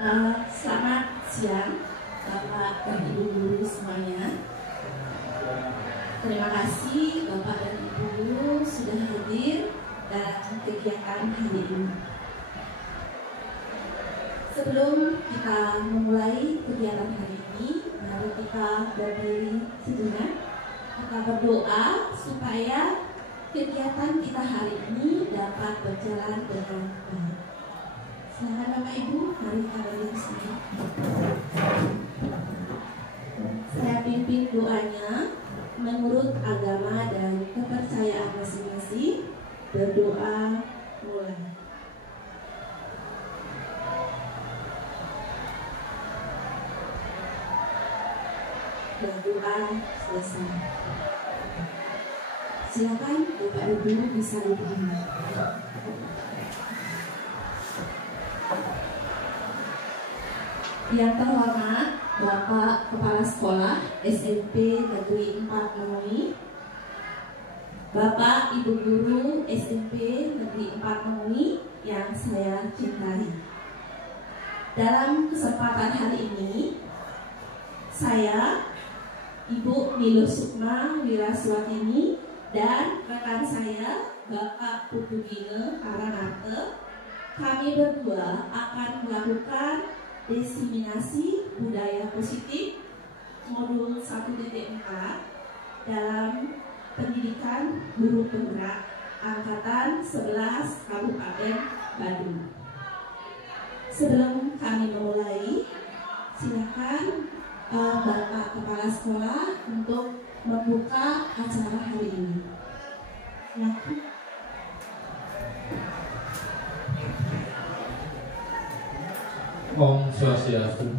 Selamat siang Bapak dan Ibu guru semuanya. Terima kasih Bapak dan Ibu guru sudah hadir dalam kegiatan hari ini. Sebelum kita memulai kegiatan hari ini, mari kita berdiri sejenak. Kita berdoa supaya kegiatan kita hari ini dapat berjalan dengan baik. Silakan Bapak Ibu, mari kita berdiri sini. Saya pimpin doanya menurut agama dan kepercayaan masing-masing. Berdoa mulai. Berdoa selesai. Silakan Bapak Ibu bisa berdiri. Yang terhormat Bapak Kepala Sekolah SMP Negeri 4 Memui, Bapak Ibu Guru SMP Negeri 4 Memui yang saya cintai. Dalam kesempatan hari ini, saya Ibu Milo Sukma Wiraswatini dan rekan saya Bapak Putu Gine Karanate, kami berdua akan melakukan diseminasi budaya positif modul 1.4 dalam pendidikan guru penggerak angkatan 11 Kabupaten Badung. Sebelum kami memulai, silakan Bapak Kepala Sekolah untuk membuka acara hari ini. Silakan. Om Swastiastu.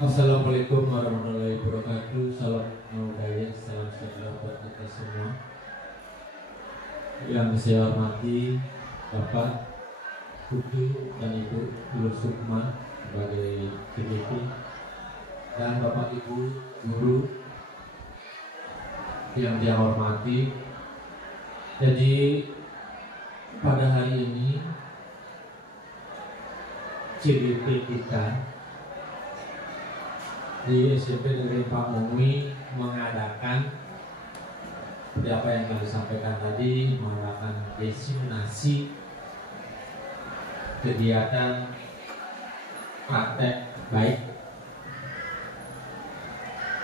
Assalamualaikum warahmatullahi wabarakatuh. Salam budaya, salam sejahtera buat kita semua. Yang saya hormati Bapak Putu dan Ibu Guru Sukma sebagai CGP dan Bapak Ibu Guru yang saya hormati. Jadi pada hari ini CGP kita di SMP Negeri 4 Memui mengadakan seperti apa yang kami sampaikan tadi, mengadakan diseminasi kegiatan praktek baik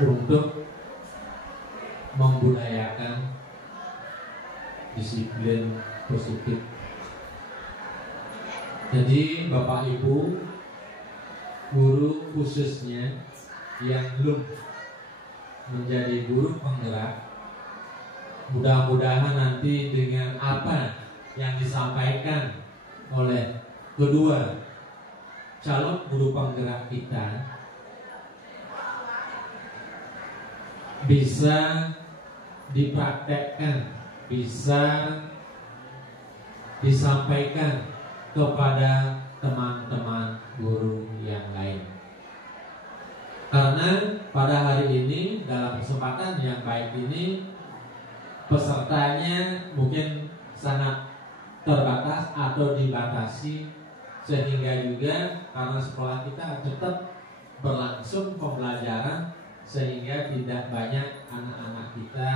untuk membudayakan disiplin positif. Jadi Bapak Ibu guru khususnya yang belum menjadi guru penggerak, mudah-mudahan nanti dengan apa yang disampaikan oleh kedua calon guru penggerak kita bisa dipraktekkan, bisa disampaikan kepada teman-teman guru yang lain. Karena pada hari ini dalam kesempatan yang baik ini pesertanya mungkin sangat terbatas atau dibatasi, sehingga juga karena sekolah kita tetap berlangsung pembelajaran sehingga tidak banyak anak-anak kita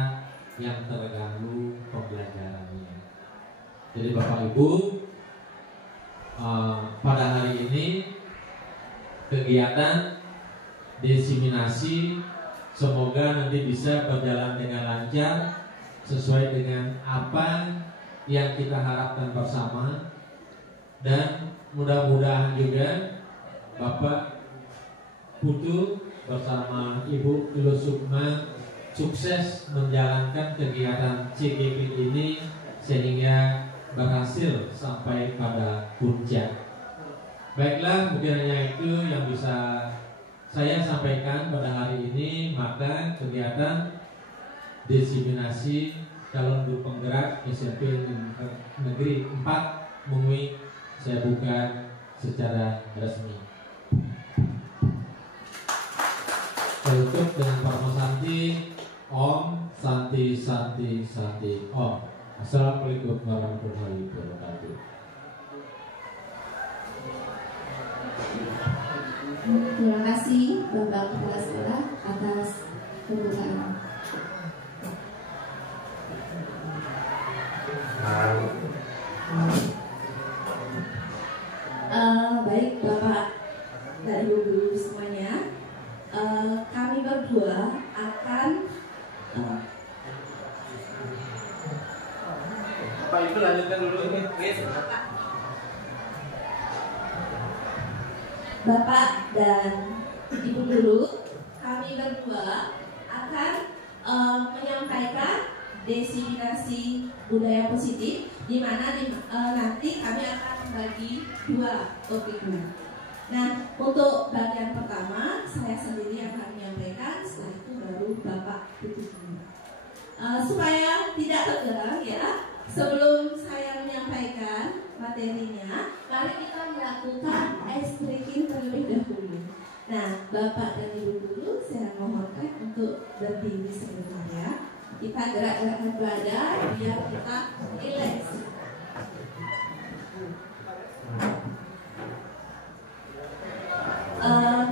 yang terganggu pembelajarannya. Jadi Bapak Ibu, pada hari ini kegiatan diseminasi semoga nanti bisa berjalan dengan lancar sesuai dengan apa yang kita harapkan bersama, dan mudah-mudahan juga Bapak Putu bersama Ibu Milo Sukma sukses menjalankan kegiatan CGP ini sehingga berhasil sampai pada puncak. Baiklah, mungkin hanya itu yang bisa saya sampaikan pada hari ini. Maka kegiatan diseminasi calon guru penggerak SMP Negeri 4 Memui saya buka secara resmi. Tutup dengan Parma Santi, Om Santi Santi Santi Om. Assalamualaikum warahmatullahi wabarakatuh. Terima kasih Bapak Kepala Sekolah atas pembukaan. Baik Bapak dan Ibu guru semuanya, kami berdua akan Pak Ibu lanjutkan dulu ini, please. Bapak dan Ibu guru, kami berdua akan menyampaikan diseminasi budaya positif, di mana nanti kami akan membagi dua topiknya. Nah, untuk bagian pertama saya sendiri akan menyampaikan, setelah itu baru Bapak tutupnya. Supaya tidak tergerang ya, sebelum saya menyampaikan materinya, mari kita melakukan ice breaking terlebih dahulu. Nah, Bapak dan Ibu guru, saya mohonkan untuk berdiri sebentar ya. Kita gerak-gerakkan badan biar kita rileks.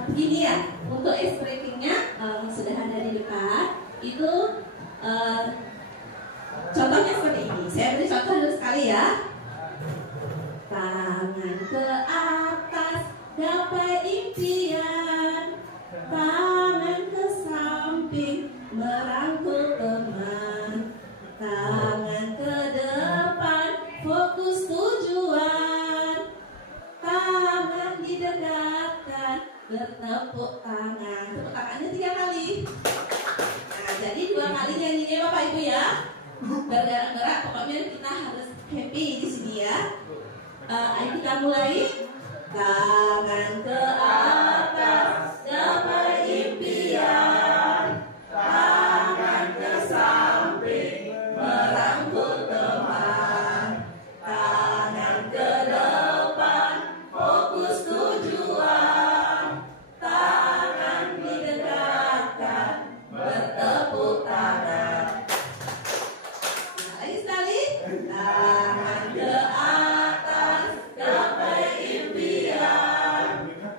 Begini ya, untuk ice breakingnya sudah ada di depan. Itu contohnya seperti ini. Saya beri contoh dulu sekali ya. Tangan ke atas gapai impian, tangan ke samping merangkul teman, tangan ke depan fokus tujuan, tangan didekatkan bertepuk tangan. Tepuk tangannya 3 kali. Nah, jadi 2 kali nyanyinya Bapak Ibu ya. Bergerak-gerak, pokoknya kita harus happy di sini ya. Ayo kita mulai. Tangan ke atas gapai impian, tangan ke samping merangkul teman, tangan ke depan fokus tujuan, tangan didekatkan bertepuk tangan. Lagi sekali. Tangan ke atas gapai impian,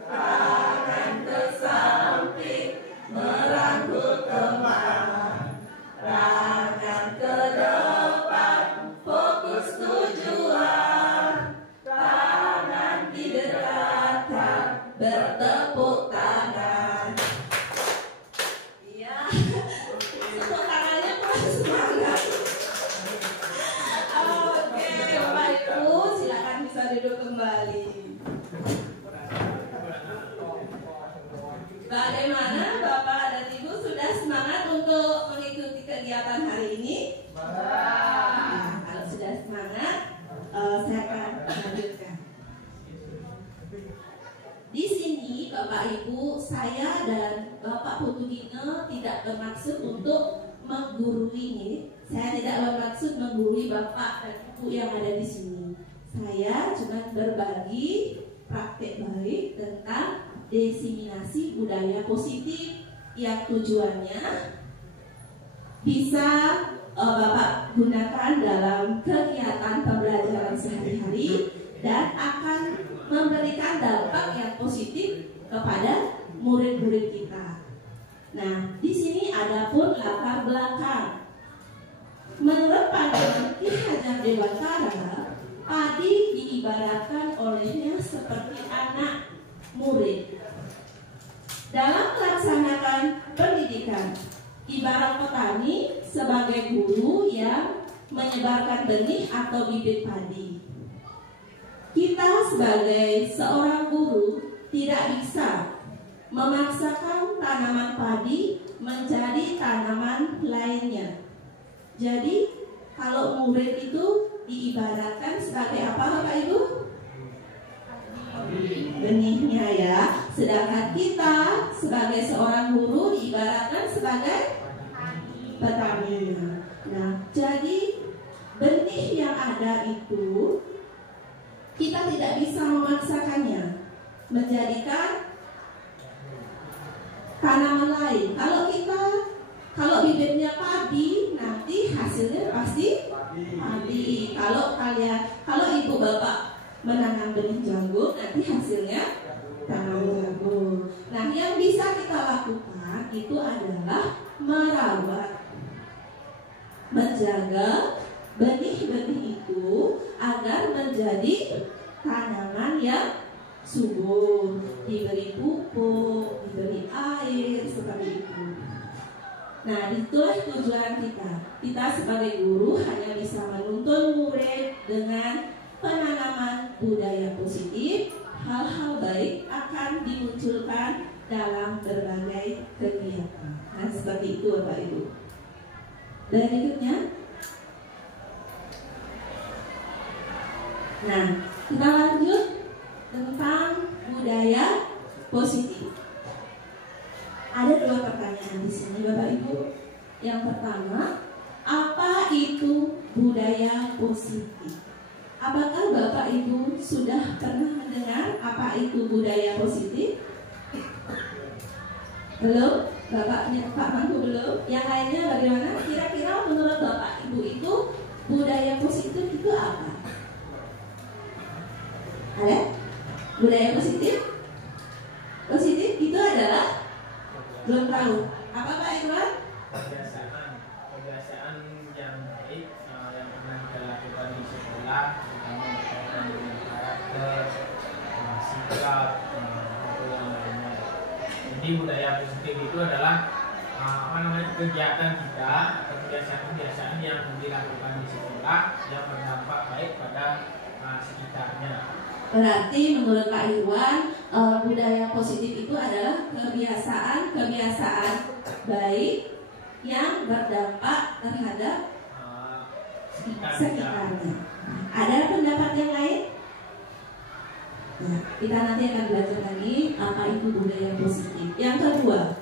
tangan ke samping merangkul teman, tangan ke depan fokus tujuan, tangan didekatkan bertepuk tangan. Iya, tepuk tangannya kurang semangat. Oke, Bapak Ibu, silakan bisa duduk kembali. Bagaimana Bapak dan Ibu, sudah semangat untuk mengikuti kegiatan hari ini? Nah, kalau sudah semangat, saya akan lanjutkan. Di sini Bapak Ibu, saya dan Bapak Putu Gino tidak bermaksud untuk menggurui ini. Saya tidak bermaksud menggurui Bapak dan Ibu yang ada di sini. Saya cuma berbagi praktek baik tentang diseminasi budaya positif yang tujuannya bisa Bapak gunakan dalam kegiatan pembelajaran sehari-hari dan akan memberikan dampak yang positif kepada murid-murid kita. Nah, di sini ada pun latar belakang. Menurut pandangan Ki Hajar Dewantara, padi diibaratkan olehnya seperti anak murid. Dalam melaksanakan pendidikan, ibarat petani sebagai guru yang menyebarkan benih atau bibit padi. Kita sebagai seorang guru tidak bisa memaksakan tanaman padi menjadi tanaman lainnya. Jadi kalau murid itu diibaratkan sebagai apa Bapak Ibu? Benihnya ya. Sedangkan kita sebagai seorang guru diibaratkan sebagai petaninya. Nah, jadi benih yang ada itu kita tidak bisa memaksakannya menjadikan tanaman lain. Kalau bibitnya padi, nanti hasilnya pasti padi. Kalau ibu bapak menanam benih jagung, nanti hasilnya tanam jagung. Nah, yang bisa kita lakukan itu adalah merawat, menjaga benih-benih itu agar menjadi tanaman yang subur, diberi pupuk, diberi air, seperti itu. Nah, itulah tujuan kita. Kita sebagai guru hanya bisa menuntun murid dengan penanaman budaya positif. Hal-hal baik akan dimunculkan dalam berbagai kegiatan. Nah, seperti itu Bapak Ibu. Berikutnya. Nah, kita lanjut tentang budaya positif. Ada 2 pertanyaan di sini Bapak Ibu. Yang pertama, apa itu budaya positif? Apakah Bapak Ibu sudah pernah mendengar apa itu budaya positif? Belum? Bapaknya Pak Mangku belum? Yang lainnya bagaimana? Kira-kira menurut Bapak Ibu itu budaya positif itu apa? Ada? Budaya positif? Positif itu adalah belum tahu. Apa Pak Irwan? Kebiasaan yang baik yang pernah kita lakukan di sekolah, terutama berkaitan dengan karakter, sikap, atau yang lainnya. Jadi budaya positif itu adalah kegiatan kita atau kebiasaan-kebiasaan yang dilakukan di sekolah yang berdampak baik pada sekitarnya. Berarti menurut Pak Irwan, budaya positif itu adalah kebiasaan-kebiasaan baik yang berdampak terhadap sekitarnya. Ada pendapat yang lain? Nah, kita nanti akan belajar lagi apa itu budaya positif. Yang kedua,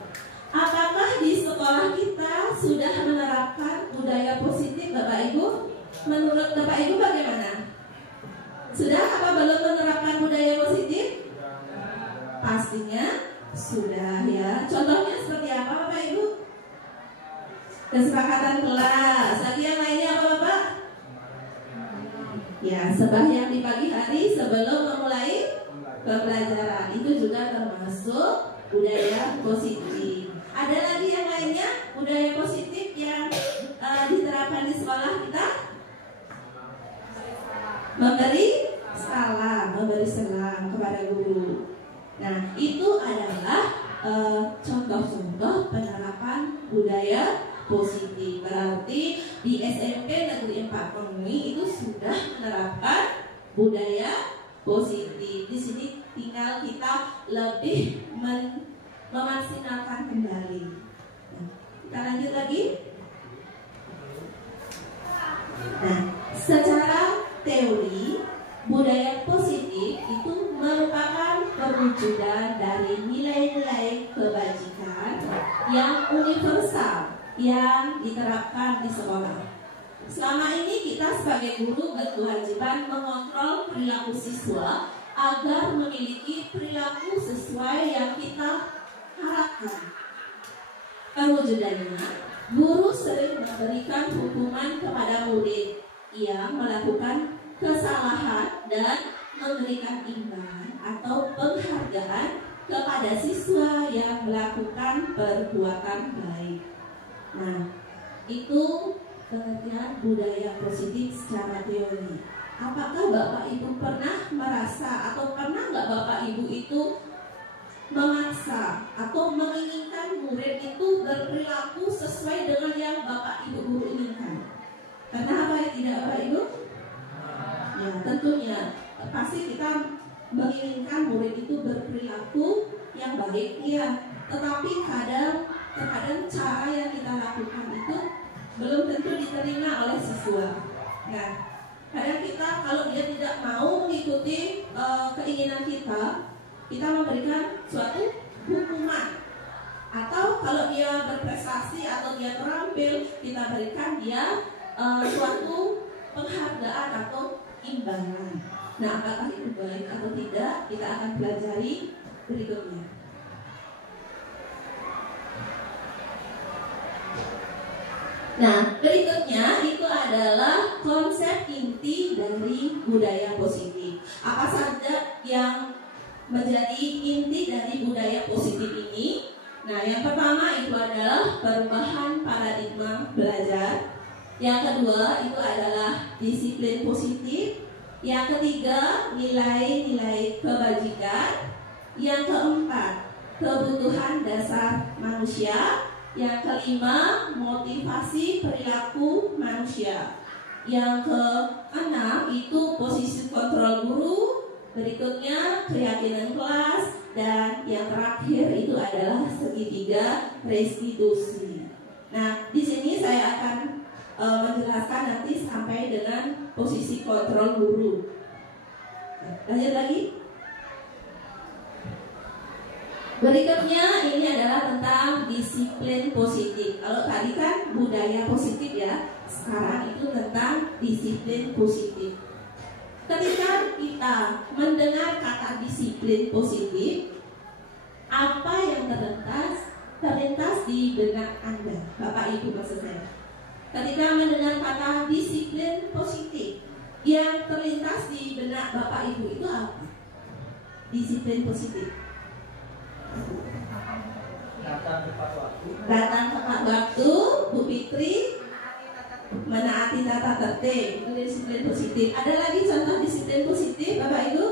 apakah di sekolah kita sudah menerapkan budaya positif Bapak Ibu? Menurut Bapak Ibu bagaimana? Sudah apa belum menerapkan budaya positif? Pastinya sudah ya. Contohnya seperti apa Bapak Ibu? Kesepakatan kelas. Lagi yang lainnya apa Bapak? Ya, sembahyang di pagi hari sebelum memulai pembelajaran. Itu juga termasuk budaya positif. Ada lagi yang lainnya budaya positif yang diterapkan di sekolah kita? Memberi salam kepada guru. Nah, itu adalah contoh-contoh penerapan budaya positif. Berarti di SMP Negeri 4 Pengui itu sudah menerapkan budaya positif. Di sini tinggal kita lebih memaksimalkan kembali. Nah, kita lanjut lagi. Nah, secara teori, budaya positif itu merupakan perwujudan dari nilai-nilai kebajikan yang universal yang diterapkan di sekolah. Selama ini kita sebagai guru berkewajiban mengontrol perilaku siswa agar memiliki perilaku sesuai yang kita harapkan. Perwujudannya, guru sering memberikan hukuman kepada murid yang melakukan kesalahan dan memberikan imbalan atau penghargaan kepada siswa yang melakukan perbuatan baik. Nah, itu pengertian budaya positif secara teori. Apakah Bapak Ibu pernah merasa atau pernah nggak Bapak Ibu itu memaksa atau menginginkan murid itu berperilaku sesuai dengan yang Bapak Ibu guru inginkan? Pernah apa ya tidak Bapak Ibu? Ya, tentunya pasti kita menginginkan murid itu berperilaku yang baik ya. Tetapi terkadang cara yang kita lakukan itu belum tentu diterima oleh siswa. Nah, kadang kita kalau dia tidak mau mengikuti keinginan kita memberikan suatu hukuman. Atau kalau dia berprestasi atau dia terampil, kita berikan dia suatu penghargaan atau imbalan. Nah, apakah itu baik atau tidak, kita akan pelajari berikutnya. Nah, berikutnya itu adalah konsep inti dari budaya positif. Apa saja yang menjadi inti dari budaya positif ini? Nah, yang pertama itu adalah perubahan paradigma belajar. Yang kedua itu adalah disiplin positif. Yang ketiga, nilai-nilai kebajikan. Yang keempat, kebutuhan dasar manusia. Yang kelima, motivasi perilaku manusia. Yang keenam itu posisi kontrol guru. Berikutnya keyakinan kelas. Dan yang terakhir itu adalah segitiga restitusi. Nah, di sini saya akan menjelaskan nanti sampai dengan posisi kontrol guru. Lanjut lagi. Berikutnya ini adalah tentang disiplin positif. Kalau tadi kan budaya positif ya, sekarang itu tentang disiplin positif. Ketika kita mendengar kata disiplin positif, apa yang terlintas di benak Anda, Bapak Ibu maksud saya? Ketika mendengar kata disiplin positif, yang terlintas di benak Bapak Ibu itu apa? Disiplin positif. Datang tepat waktu. Datang tepat waktu, Bu Fitri. Menaati tata tertib, itu disiplin positif. Ada lagi contoh disiplin positif, Bapak Ibu?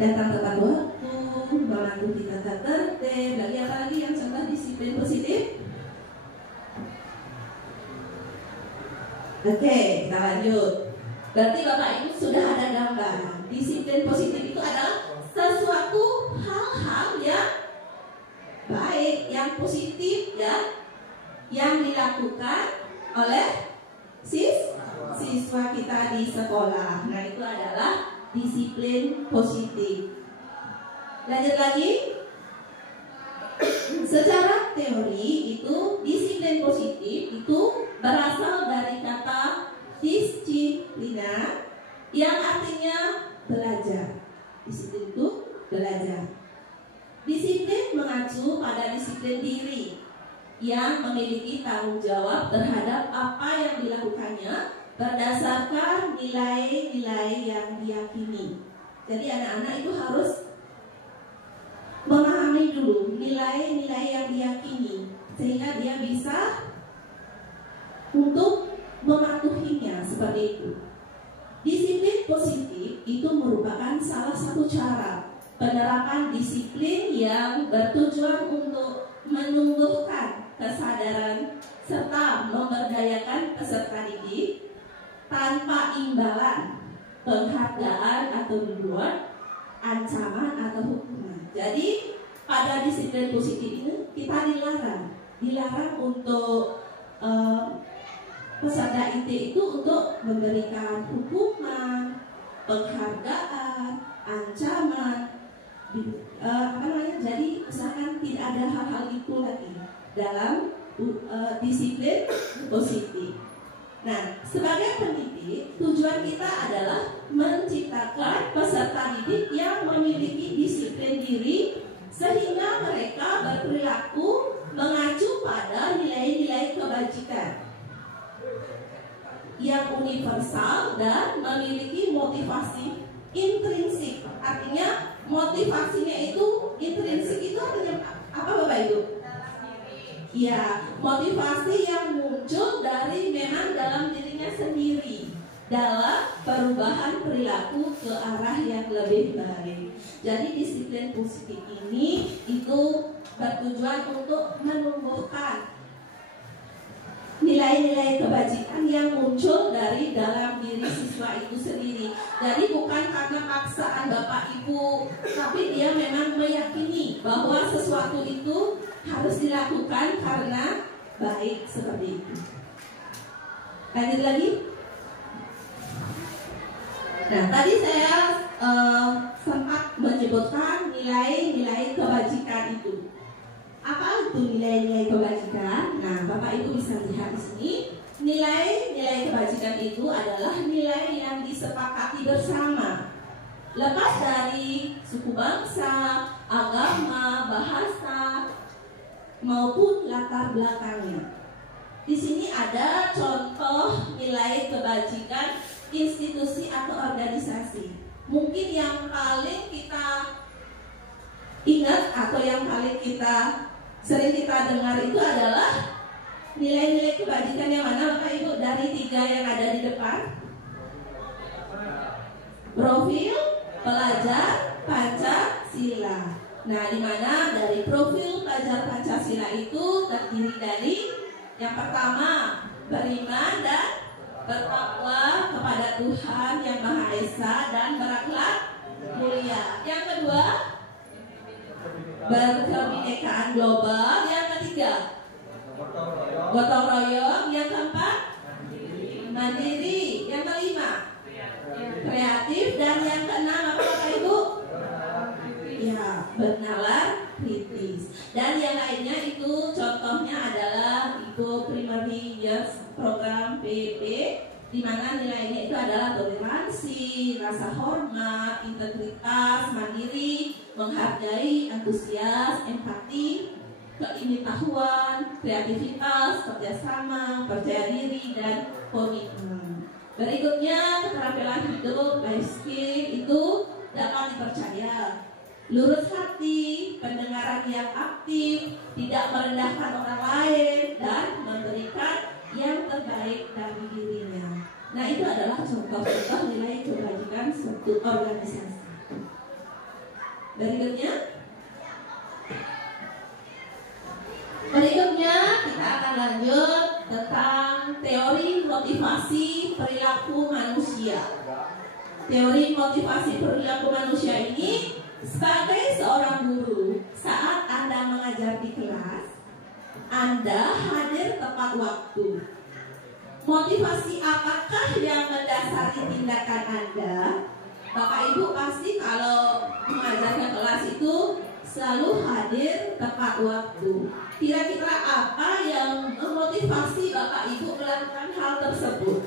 Datang tepat waktu, mematuhi tata tertib. Lagi apa lagi yang contoh disiplin positif? Oke, kita lanjut. Berarti Bapak Ibu sudah ada gambaran. Disiplin positif itu adalah sesuatu hal-hal yang baik, yang positif ya, yang dilakukan oleh siswa kita di sekolah. Nah, itu adalah disiplin positif. Lanjut lagi. Secara teori itu disiplin positif itu berasal dari kata disiplina yang artinya belajar. Disiplin itu belajar. Disiplin mengacu pada disiplin diri yang memiliki tanggung jawab terhadap apa yang dilakukannya berdasarkan nilai-nilai yang diyakini. Jadi anak-anak itu harus memahami dulu nilai-nilai yang diyakini sehingga dia bisa untuk mematuhinya seperti itu. Disiplin positif itu merupakan salah satu cara penerapan disiplin yang bertujuan untuk menumbuhkan kesadaran serta memberdayakan peserta didik tanpa imbalan, penghargaan atau reward, ancaman atau hukuman. Jadi pada disiplin positif ini kita dilarang untuk peserta IT itu untuk memberikan hukuman, penghargaan, ancaman, jadi misalkan tidak ada hal-hal itu lagi dalam disiplin positif. Nah, sebagai pendidik, tujuan kita adalah menciptakan peserta didik yang memiliki disiplin diri sehingga mereka berperilaku mengacu pada nilai-nilai kebajikan yang universal dan memiliki motivasi intrinsik. Artinya motivasinya itu intrinsik itu artinya apa Bapak Ibu? Ya, motivasi yang muncul dari memang dalam dirinya sendiri dalam perubahan perilaku ke arah yang lebih baik. Jadi disiplin positif ini itu bertujuan untuk menumbuhkan nilai-nilai kebajikan yang muncul dari dalam diri siswa itu sendiri. Jadi bukan karena paksaan Bapak Ibu, tapi dia memang meyakini bahwa sesuatu itu harus dilakukan karena baik seperti itu. Lanjut lagi. Nah, tadi saya sempat menyebutkan nilai-nilai kebajikan itu. Apa itu nilai-nilai kebajikan? Nah, Bapak Ibu bisa lihat di sini. Nilai-nilai kebajikan itu adalah nilai yang disepakati bersama, lepas dari suku bangsa, agama, bahasa, maupun latar belakangnya. Di sini ada contoh nilai kebajikan institusi atau organisasi. Mungkin yang paling kita ingat atau yang paling sering kita dengar itu adalah nilai-nilai kebajikan yang mana Bapak Ibu dari 3 yang ada di depan? Profil pelajar Pancasila. Nah, di mana dari profil pelajar Pancasila itu terdiri dari yang pertama beriman dan bertakwa kepada Tuhan Yang Maha Esa dan berakhlak mulia. Yang kedua berkebinekaan global. Yang ketiga gotong royong. Yang keempat mandiri. Yang kelima kreatif. Dan yang keenam apa Bapak Ibu? Ya, bernalar kritis. Dan yang lainnya itu contohnya adalah itu primary years program PP, di mana nilainya itu adalah toleransi, rasa hormat, integritas, mandiri, menghargai, antusias, empati, keingin-tahuan, kreativitas, kerjasama, percaya diri, dan komitmen. Berikutnya keterampilan hidup, life skill itu dapat dipercaya, lurus hati, pendengaran yang aktif, tidak merendahkan orang lain, dan memberikan yang terbaik dari dirinya. Nah, itu adalah contoh-contoh nilai kebajikan suatu organisasi. Berikutnya kita akan lanjut tentang teori motivasi perilaku manusia. Teori motivasi perilaku manusia ini sebagai seorang guru, saat Anda mengajar di kelas, Anda hadir tepat waktu. Motivasi apakah yang mendasari tindakan Anda? Bapak Ibu pasti kalau mengajarkan kelas itu selalu hadir tepat waktu. Kira-kira apa yang memotivasi Bapak Ibu melakukan hal tersebut?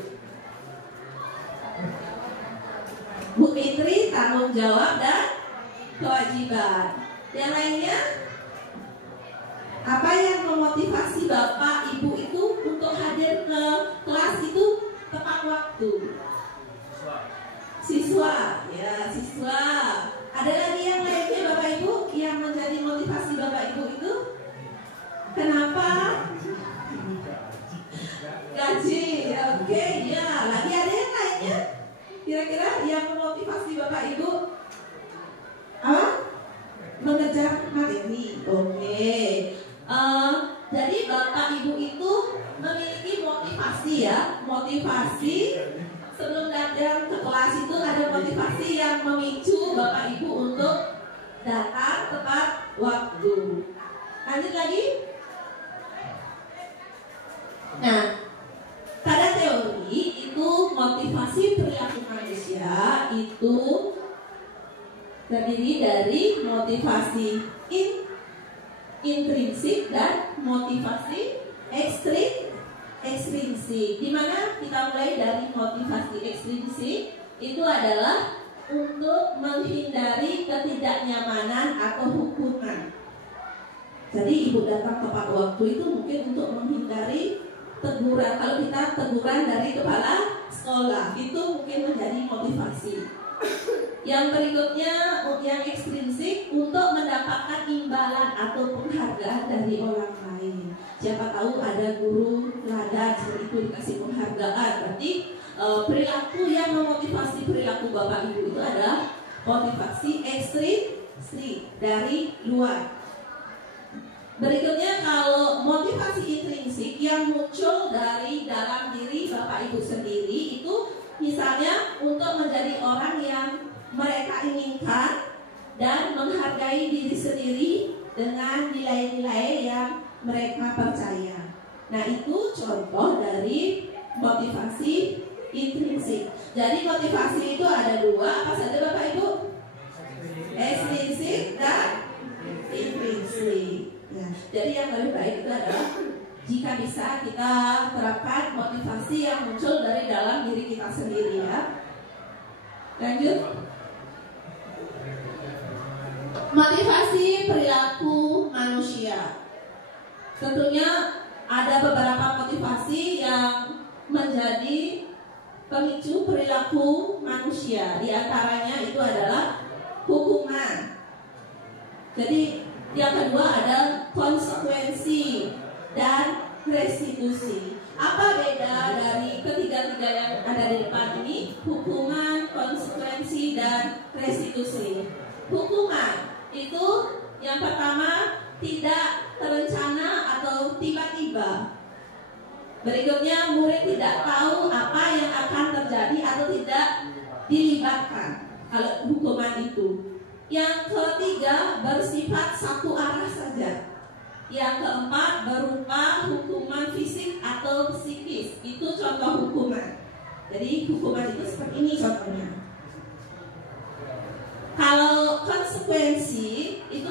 Bu Fitri, tanggung jawab dan kewajiban. Yang lainnya, apa yang memotivasi Bapak Ibu itu untuk hadir ke kelas itu tepat waktu? Siswa, ya siswa. Ada lagi yang lainnya Bapak Ibu yang menjadi motivasi Bapak Ibu itu? Kenapa? Gaji, oke, ya. Lagi ada yang lainnya? Kira-kira yang memotivasi Bapak Ibu? Mengejar materi, oke. Jadi Bapak Ibu itu memiliki motivasi ya, motivasi sebelum datang ke kelas itu ada motivasi yang memicu Bapak Ibu untuk datang tepat waktu. Lanjut lagi. Nah, pada teori itu motivasi perilaku manusia itu terdiri dari motivasi intrinsik dan motivasi ekstrinsik. Di mana kita mulai dari motivasi ekstrinsik itu adalah untuk menghindari ketidaknyamanan atau hukuman. Jadi ibu datang tepat waktu itu mungkin untuk menghindari teguran. Kalau kita teguran dari kepala sekolah itu mungkin menjadi motivasi. Yang berikutnya yang ekstrinsik untuk mendapatkan imbalan atau penghargaan dari orang lain. Siapa tahu ada guru teladan seperti itu dikasih penghargaan. Berarti perilaku yang memotivasi perilaku Bapak Ibu itu adalah motivasi ekstrinsik dari luar. Berikutnya kalau motivasi intrinsik yang muncul dari dalam diri Bapak Ibu sendiri itu misalnya untuk menjadi orang yang mereka inginkan dan menghargai diri sendiri dengan nilai-nilai yang mereka percaya. Nah, itu contoh dari motivasi intrinsik. Jadi motivasi itu ada dua, apa saja Bapak Ibu? Ekstrinsik dan intrinsik. Ya, jadi yang lebih baik itu adalah jika bisa kita terapkan motivasi yang muncul dari dalam diri kita sendiri ya. Lanjut. Motivasi perilaku manusia. Tentunya ada beberapa motivasi yang menjadi pemicu perilaku manusia. Di antaranya itu adalah hukuman. Jadi yang kedua ada konsekuensi dan restitusi. Apa beda dari ketiga-tiga yang ada di depan ini? Hukuman, konsekuensi, dan restitusi. Hukuman itu yang pertama tidak terencana atau tiba-tiba. Berikutnya, murid tidak tahu apa yang akan terjadi atau tidak dilibatkan kalau hukuman itu. Yang ketiga, bersifat satu arah saja. Yang keempat, berupa hukuman fisik atau psikis. Itu contoh hukuman. Jadi hukuman itu seperti ini contohnya. Kalau konsekuensi itu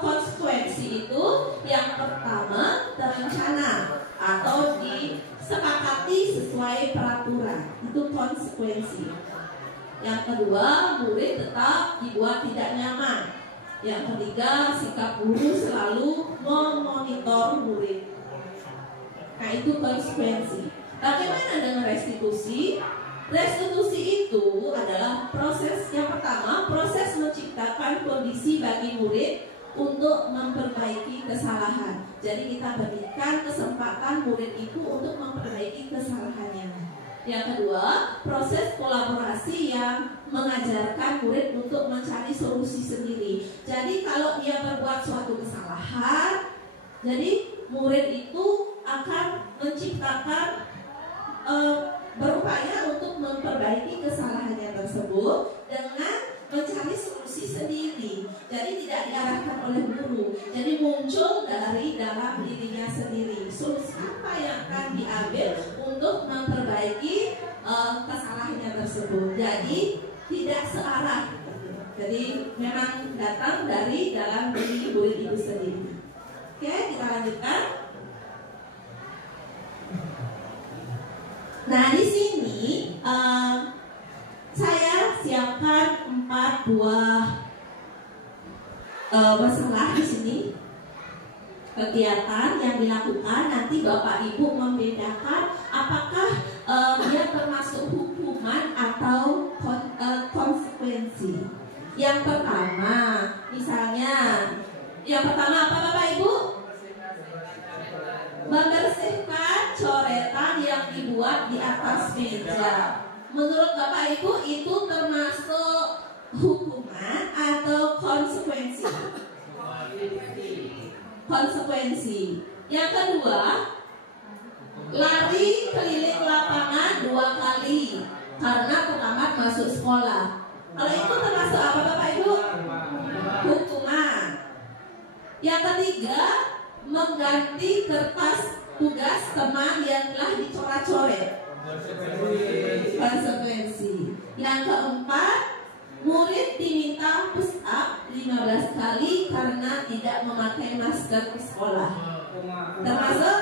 konsekuensi itu yang pertama terencana atau disepakati sesuai peraturan. Itu konsekuensi. Yang kedua, murid tetap dibuat tidak nyaman. Yang ketiga, sikap guru selalu memonitor murid. Nah, itu konsekuensi. Bagaimana dengan restitusi? Restitusi itu adalah proses yang pertama, proses menciptakan kondisi bagi murid untuk memperbaiki kesalahan. Jadi kita berikan kesempatan murid itu untuk memperbaiki kesalahannya. Yang kedua, proses kolaborasi yang mengajarkan murid untuk mencari solusi sendiri. Jadi kalau dia berbuat suatu kesalahan, jadi murid itu akan menciptakan berupaya untuk memperbaiki kesalahannya tersebut dengan mencari solusi sendiri. Jadi tidak diarahkan oleh guru. Jadi muncul dari dalam dirinya sendiri. Solusi apa yang akan diambil untuk memperbaiki kesalahannya tersebut. Jadi tidak searah. Jadi memang datang dari dalam diri murid itu sendiri. Oke, kita lanjutkan. Nah, di sini saya siapkan 4 buah masalah di sini. Kegiatan yang dilakukan, nanti Bapak Ibu membedakan apakah dia termasuk hukuman atau konsekuensi. Yang pertama, misalnya, yang pertama apa Bapak Ibu? Membersihkan coretan yang dibuat di atas meja. Menurut Bapak Ibu itu termasuk hukuman atau konsekuensi? Konsekuensi. Yang kedua, lari keliling lapangan 2 kali karena pengamat masuk sekolah. Kalau itu termasuk apa Bapak Ibu? Hukuman. Yang ketiga, mengganti kertas tugas teman yang telah dicoret-coret. Konsekuensi. Yang keempat, murid diminta push up 15 kali karena tidak memakai masker di sekolah. Termasuk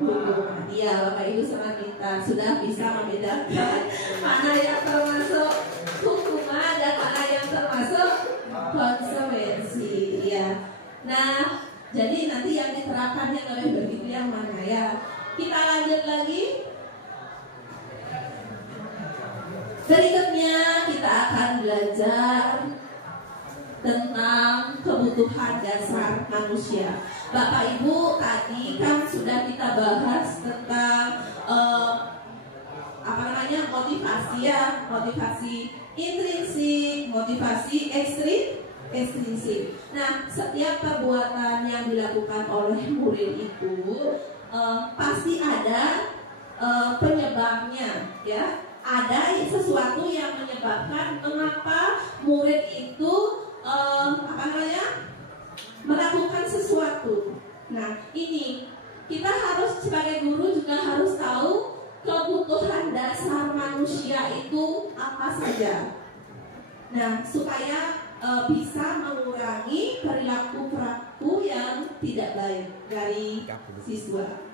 hukuman. Iya, Bapak Ibu sangat pintar, sudah bisa membedakan mana yang termasuk hukuman dan mana yang termasuk konsekuensi. Ya. Nah, jadi nanti yang diterapkannya oleh begitu yang mana ya? Kita lanjut lagi. Berikutnya kita akan belajar tentang kebutuhan dasar manusia. Bapak Ibu tadi kan sudah kita bahas tentang motivasi ya, motivasi intrinsik, motivasi ekstrinsik. Nah, setiap perbuatan yang dilakukan oleh murid itu pasti ada penyebabnya ya. Ada sesuatu yang menyebabkan mengapa murid itu melakukan sesuatu. Nah, ini kita harus sebagai guru juga harus tahu kebutuhan dasar manusia itu apa saja. Nah, supaya bisa mengurangi perilaku yang tidak baik dari siswa.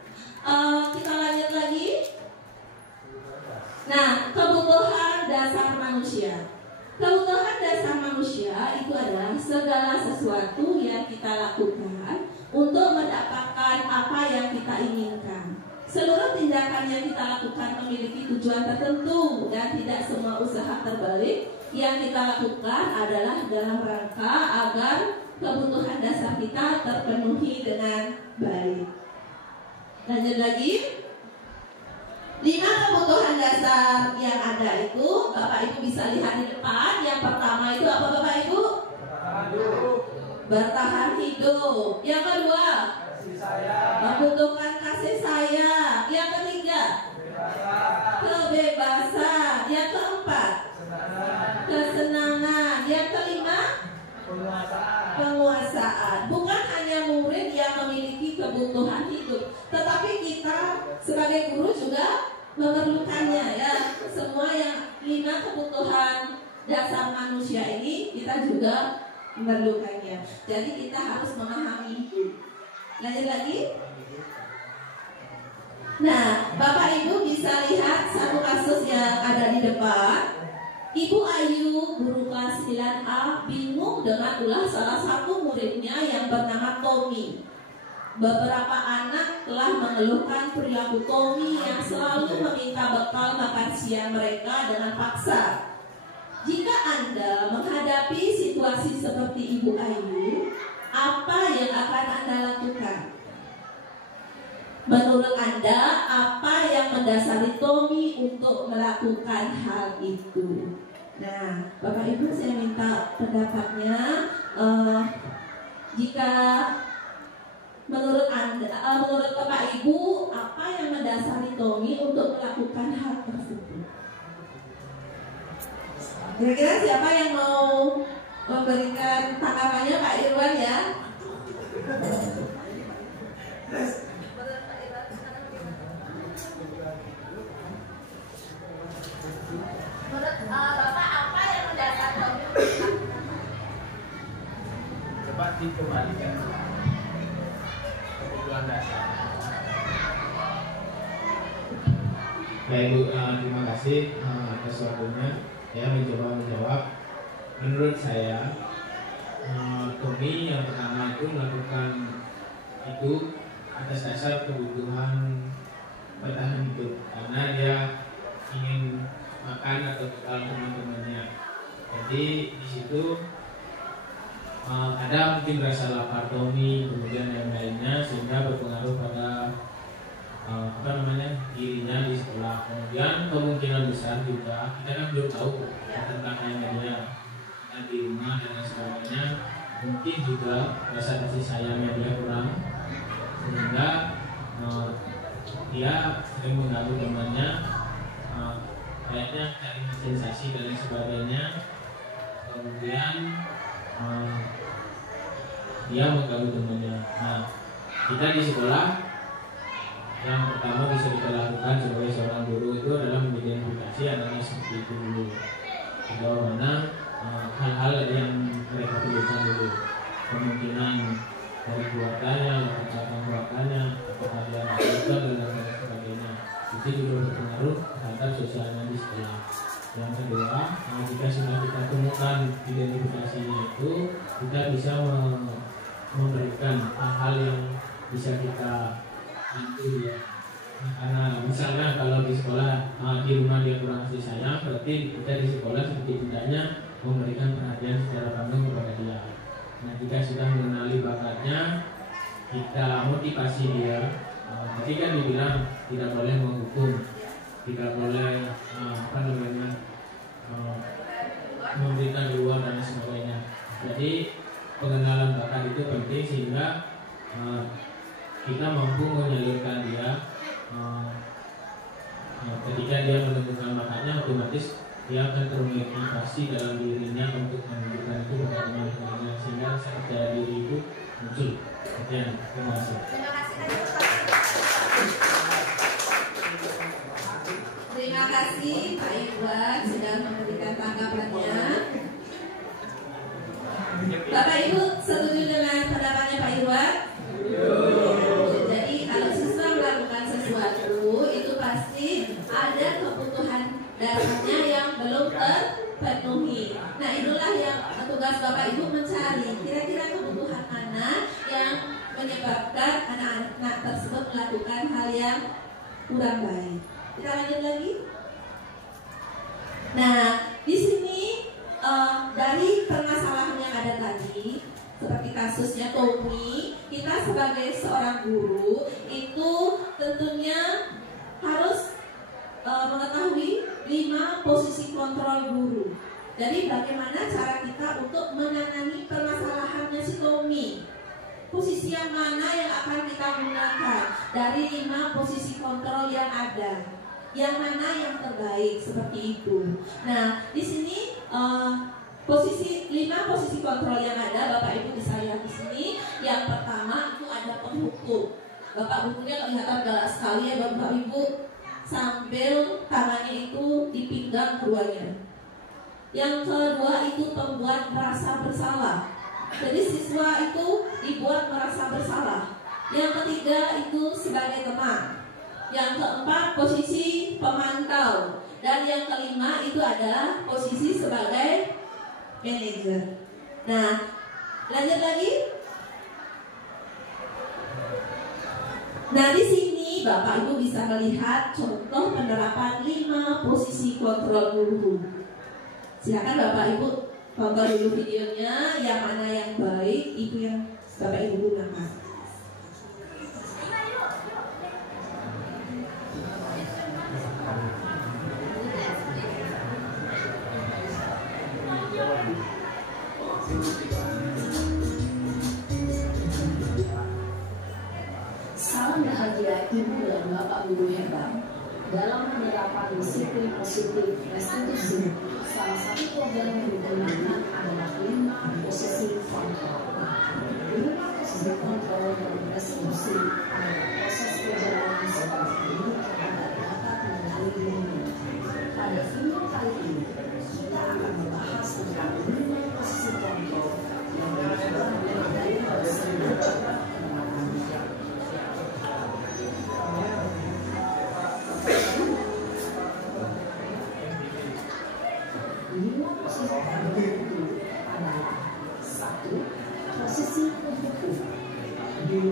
Kita lanjut lagi. Nah, kebutuhan dasar manusia. Kebutuhan dasar manusia itu adalah segala sesuatu yang kita lakukan untuk mendapatkan apa yang kita inginkan. Seluruh tindakan yang kita lakukan memiliki tujuan tertentu dan tidak semua usaha terbaik yang kita lakukan adalah dalam rangka agar kebutuhan dasar kita terpenuhi dengan baik. Lanjut lagi. 5 kebutuhan dasar yang ada itu Bapak Ibu bisa lihat di depan. Yang pertama itu apa Bapak Ibu? Bertahan hidup. Yang kedua, kasih sayang. Membutuhkan kasih sayang. Yang ketiga, kebebasan. Yang keempat, kesenangan. Yang kelima, penguasaan. Bukan hanya murid yang memiliki kebutuhan hidup, tetapi kita sebagai guru juga memerlukannya ya. Semua yang 5 kebutuhan dasar manusia ini kita juga memerlukannya. Jadi kita harus memahami. Lanjut lagi. Nah, Bapak Ibu bisa lihat satu kasus yang ada di depan. Ibu Ayu, guru kelas 9A, bingung dengan ulah salah satu muridnya yang bernama Tommy. Beberapa anak telah mengeluhkan perilaku Tommy yang selalu meminta bekal makan siang mereka dengan paksa. Jika Anda menghadapi situasi seperti Ibu Ayu, apa yang akan Anda lakukan? Menurut Anda, apa yang mendasari Tommy untuk melakukan hal itu? Nah, Bapak Ibu saya minta pendapatnya. Jika menurut Anda, menurut Bapak Ibu, apa yang mendasari Tommy untuk melakukan hal tersebut? Kira-kira siapa yang mau memberikan tanggapannya, Pak Irwan ya? Menurut Bapak apa yang mendasari Tommy? Coba dikembalikan kebutuhan dasar. Baik Bu, terima kasih atas waktunya. Ya, mencoba menjawab. Menurut saya, Tommy yang pertama itu melakukan itu atas dasar kebutuhan bertahan hidup, karena dia ingin makan atau bekal teman-temannya. Jadi di situ ada mungkin rasa lapar Tommy, kemudian yang lainnya, sehingga berpengaruh pada dirinya di sekolah. Kemudian kemungkinan besar juga kita kan belum tahu tentang dia di rumah dan lain sebagainya, mungkin juga rasa kasih sayangnya dia kurang, sehingga dia sering mengganggu temannya, kayaknya cari sensasi dan lain sebagainya. Kemudian dia mengganggu temannya. Nah, kita di sekolah yang pertama bisa kita lakukan sebagai seorang guru itu adalah mengidentifikasi anaknya seperti itu dulu, sejauh mana hal-hal yang mereka perlukan dulu, kemungkinan dari keluarganya, kebijakan keluarganya, apakah dia nakal dan lain sebagainya. Itu juga berpengaruh terhadap sosialnya di sekolah. Yang kedua, jika sudah kita temukan identifikasinya itu, kita bisa memberikan hal-hal yang bisa kita bantu ya. Karena misalnya kalau di sekolah, di rumah dia kurang kasih sayang, berarti kita di sekolah setidaknya memberikan perhatian secara penuh kepada dia. Nah, jika sudah mengenali bakatnya, kita motivasi dia. Tadi kan dibilang tidak boleh menghukum, tidak boleh memberikan luar dan sebagainya. Jadi pengenalan bakat itu penting sehingga kita mampu menyalurkan dia. Ketika dia menemukan bakatnya, otomatis dia akan termotivasi dalam dirinya untuk menunjukkan itu kepada teman-temannya, sehingga rasa percaya diri itu muncul. Sekian, terima kasih. Terima kasih Pak Irwan sudah memberikan tanggapannya. Bapak Ibu setuju dengan pendapatnya Pak Irwan? Jadi kalau siswa melakukan sesuatu itu pasti ada kebutuhan dasarnya yang belum terpenuhi. Nah, itulah yang tugas Bapak Ibu mencari kira-kira kebutuhan mana yang menyebabkan anak-anak tersebut melakukan hal yang kurang baik. Kita lanjut lagi. Nah, di sini dari permasalahan yang ada tadi, seperti kasusnya Tommy, kita sebagai seorang guru itu tentunya harus mengetahui 5 posisi kontrol guru. Jadi bagaimana cara kita untuk menangani permasalahannya si Tommy? Posisi yang mana yang akan kita gunakan dari 5 posisi kontrol yang ada? Yang mana yang terbaik, seperti itu. Nah, di sini posisi 5 posisi kontrol yang ada, Bapak Ibu bisa lihat di sini. Yang pertama itu ada penghukum. Bapak Ibunya kelihatan galak sekali ya Bapak Ibu, sambil tangannya itu di pinggang keduanya. Yang kedua itu pembuat merasa bersalah. Jadi siswa itu dibuat merasa bersalah. Yang ketiga itu sebagai teman. Yang keempat posisi pemantau. Dan yang kelima itu adalah posisi sebagai manajer. Nah, lanjut lagi. Nah, di sini Bapak Ibu bisa melihat contoh penerapan 5 posisi kontrol guru. Silakan Bapak Ibu tonton dulu videonya, yang mana yang baik itu yang Bapak Ibu gunakan. Salam bahagia Ibu dan Bapak Guru hebat. Dalam penerapan disiplin positif restitusi, salah satu program yang digunakan adalah 5 posisi kontrol. 5 posisi kontrol dan restitusi adalah proses perjalanan seorang guru agar dapat mengenali dirinya. Pada video kali ini, kita akan membahas tentang 5 posisi kontrol yang berkaitan dengan dari proses mencoba penerapannya. Posisi penghukum. 2.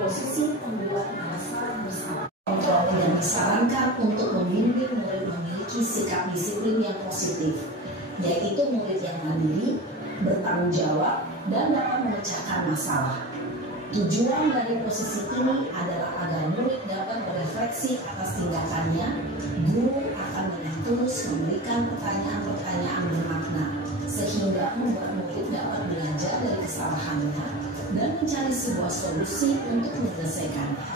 Posisi pembuat merasa bersalah. Kontrol yang disarankan untuk membimbing murid memiliki sikap disiplin yang positif, yaitu murid yang mandiri, bertanggung jawab, dan dapat memecahkan masalah. Tujuan dari posisi ini adalah agar murid dapat berefleksi atas tindakannya. Guru akan dengan tulus memberikan pertanyaan-pertanyaan bermakna, sehingga membuat murid dapat belajar dari kesalahannya dan mencari sebuah solusi untuk menyelesaikannya.